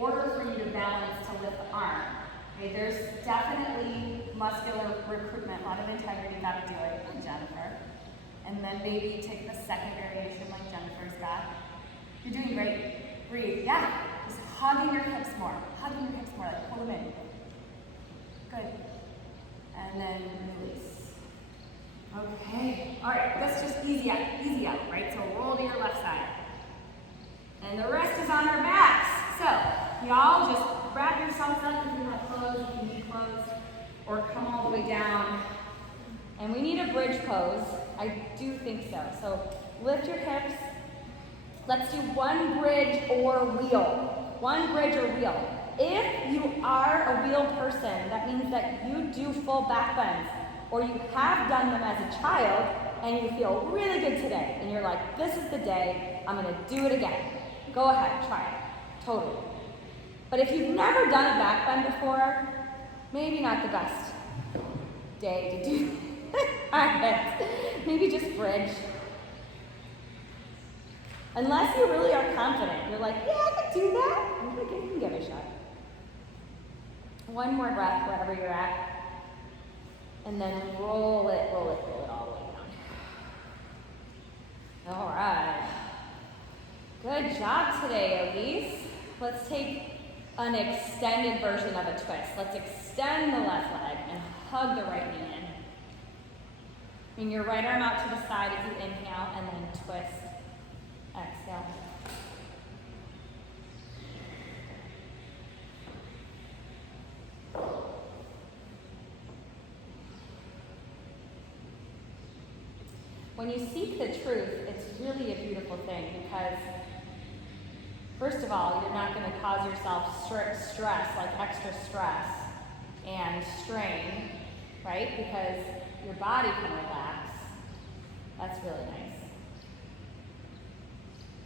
order for you to balance to lift the arm. Okay, there's definitely muscular recruitment, a lot of integrity, gotta do it. Good, Jennifer. And then maybe take the second variation like Jennifer's got. You're doing great. Breathe. Yeah. Just hugging your hips more. Hugging your hips more. Like pull them in. Good. And then release. Okay. All right. That's just easy out, right? So roll to your left side. And the rest is on our backs. So y'all just wrap yourselves up if you have clothes, if you need clothes, or come all the way down. And we need a bridge pose. I do think so. So lift your hips. Let's do one bridge or wheel. One bridge or wheel. If you are a wheel person, that means that you do full back bends, or you have done them as a child, and you feel really good today, and you're like, this is the day, I'm gonna do it again. Go ahead, try it, totally. But if you've never done a back bend before, maybe not the best day to do it. Maybe just bridge. Unless you really are confident, you're like, yeah, I can do that. You can give it a shot. One more breath wherever you're at. And then roll it all the way down. All right. Good job today, yogis. Let's take an extended version of a twist. Let's extend the left leg and hug the right knee in. Bring your right arm out to the side as you inhale and then twist. Exhale. When you seek the truth, it's really a beautiful thing because, first of all, you're not going to cause yourself stress, like extra stress and strain, right? Because your body can relax. That's really nice.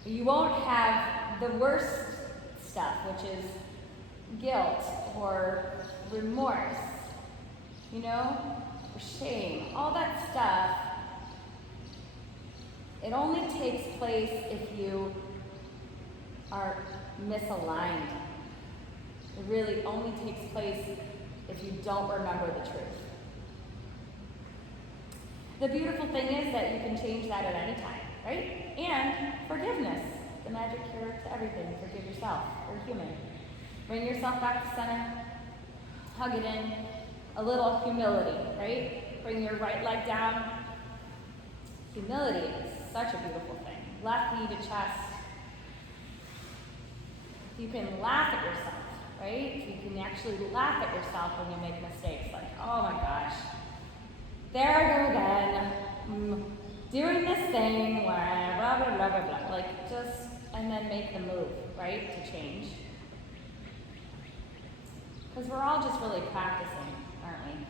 You won't have the worst stuff, which is guilt or remorse, or shame. All that stuff, it only takes place if you are misaligned. It really only takes place if you don't remember the truth. The beautiful thing is that you can change that at any time, right? And forgiveness, the magic cure to everything. Forgive yourself. We're human. Bring yourself back to center. Hug it in. A little humility, right? Bring your right leg down. Humility is such a beautiful thing. Left knee to chest. You can laugh at yourself, right? You can actually laugh at yourself when you make mistakes. Like, oh my gosh, there I go again, doing this thing where blah, blah, blah, blah, blah. Like, just, and then make the move, right, to change. Because we're all just really practicing, aren't we?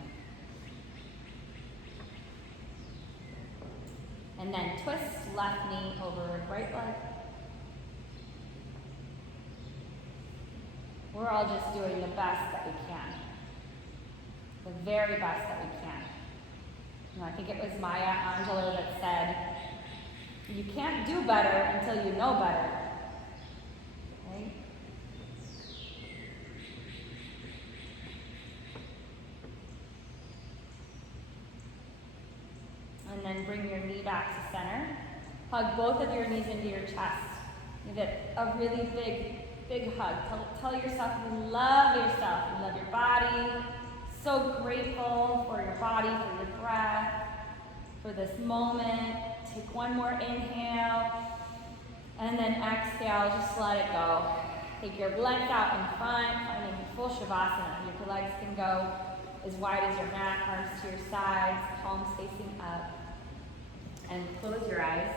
And then twist left knee over right leg. We're all just doing the best that we can. The very best that we can. I think it was Maya Angelou that said, you can't do better until you know better. Right? And then bring your knee back to center. Hug both of your knees into your chest. Give it a really big hug. Tell yourself you love yourself. You love your body. So grateful for your body, for your breath, for this moment. Take one more inhale. And then exhale, just let it go. Take your legs out in front, finding full Shavasana. Your legs can go as wide as your mat, arms to your sides, palms facing up. And close your eyes.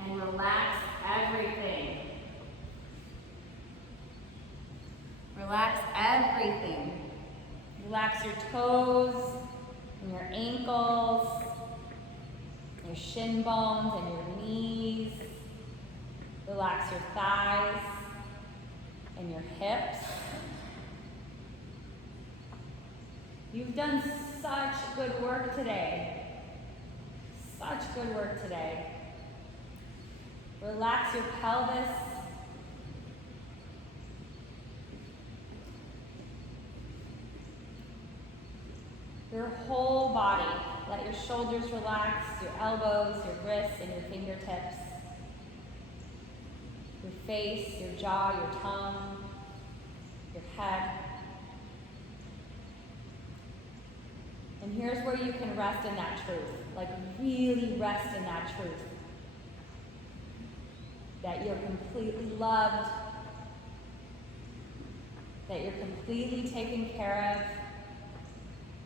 And relax everything. Relax everything. Relax your toes and your ankles, your shin bones and your knees. Relax your thighs and your hips. You've done such good work today. Such good work today. Relax your pelvis. Your whole body. Let your shoulders relax, your elbows, your wrists, and your fingertips. Your face, your jaw, your tongue, your head. And here's where you can rest in that truth. Like really rest in that truth. That you're completely loved. That you're completely taken care of.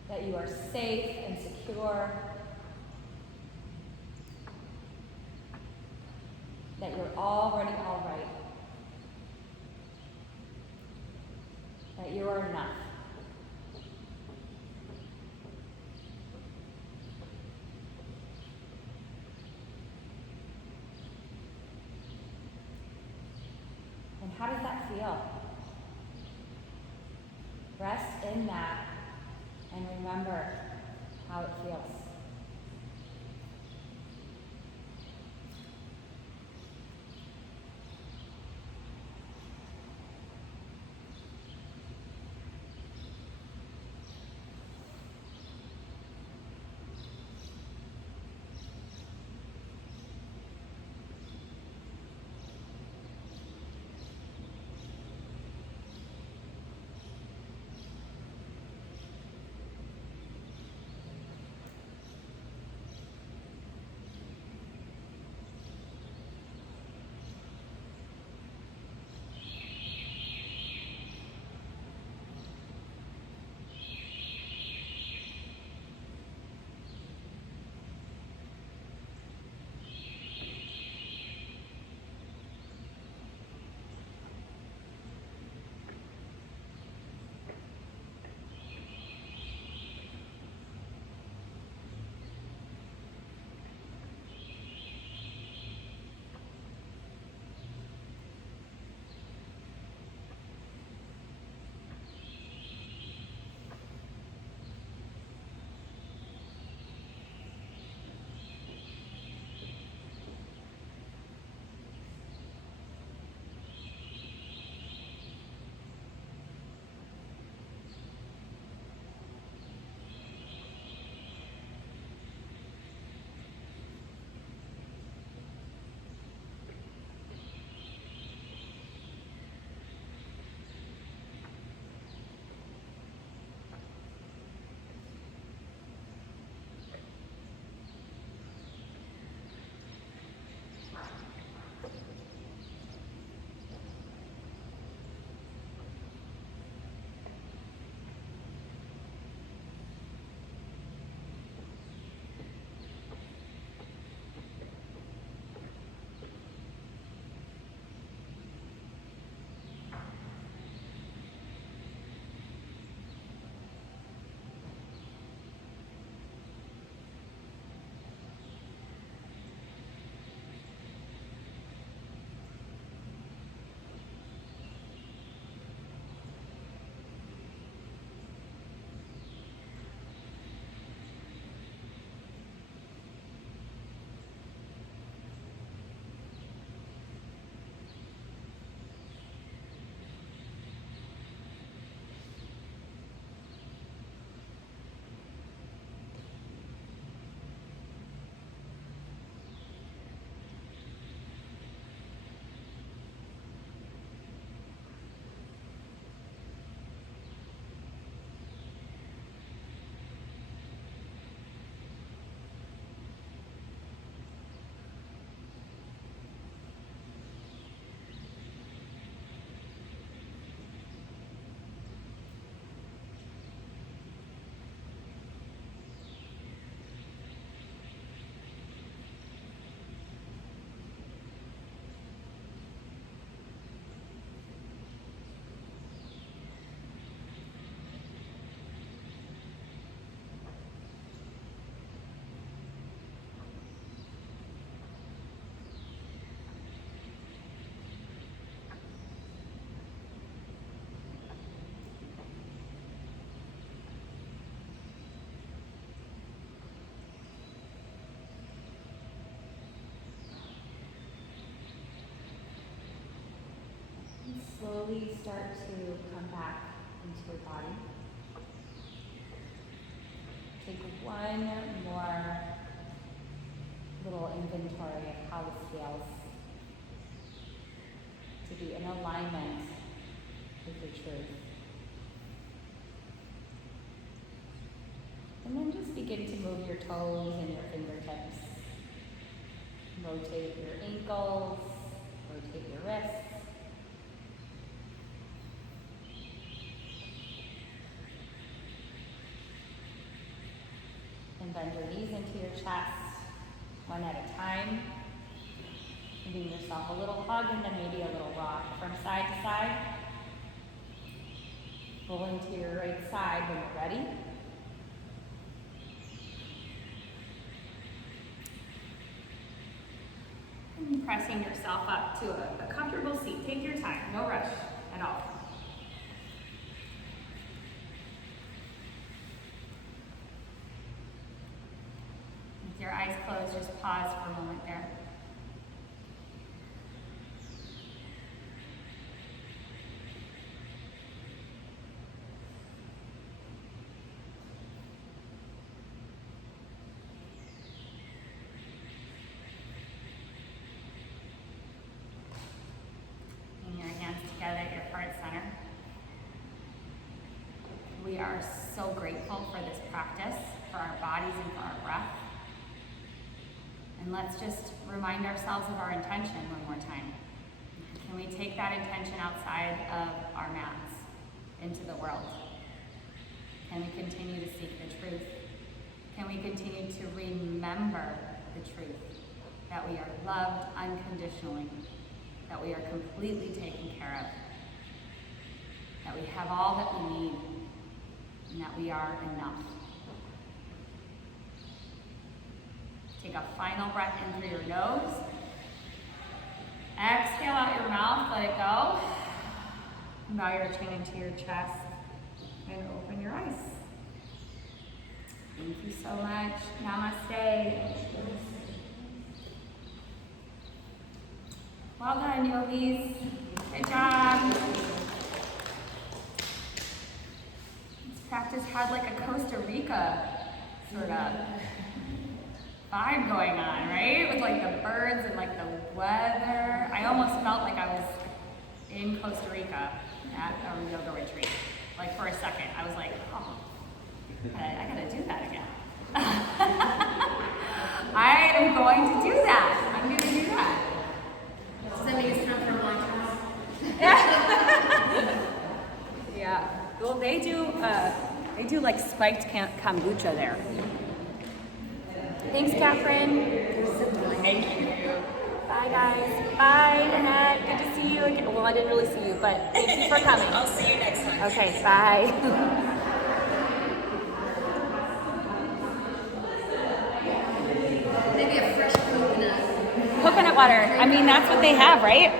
That you are safe and secure. That you're already all right. That you are enough. And how does that feel? Rest in that and remember how it feels. Slowly start to come back into your body. take one more little inventory of how this feels to be in alignment with your truth. And then just begin to move your toes and your fingertips. Rotate your ankles, rotate your wrists. And bend your knees into your chest, one at a time. Giving yourself a little hug and then maybe a little rock from side to side. Rolling to your right side when you're ready. And pressing yourself up to a comfortable seat. Take your time, no rush at all. With your eyes closed, just pause for a moment there. Together at your heart center. We are so grateful for this practice, for our bodies and for our breath. And let's just remind ourselves of our intention one more time. Can we take that intention outside of our mats into the world? Can we continue to seek the truth? Can we continue to remember the truth? That we are loved unconditionally. That we are completely taken care of, that we have all that we need, and that we are enough. Take a final breath in through your nose. Exhale out your mouth, let it go. Bow your chin into your chest and open your eyes. Thank you so much. Namaste. Well done, yogis. Good job. This practice had like a Costa Rica sort of vibe going on, right? With like the birds and like the weather. I almost felt like I was in Costa Rica at a yoga retreat. Like for a second, I was like, oh, I gotta do that again. I am going to do that. I'm gonna do that. Does that mean it's time for a lunch? Yeah. Well, they do like spiked kombucha there. Thanks, Catherine. Thank you. Bye, guys. Bye, Annette. Good to see you again. Well, I didn't really see you, but thank you for coming. I'll see you next time. Okay, bye. Maybe a fresh coconut. Coconut water. I mean, that's what they have, right?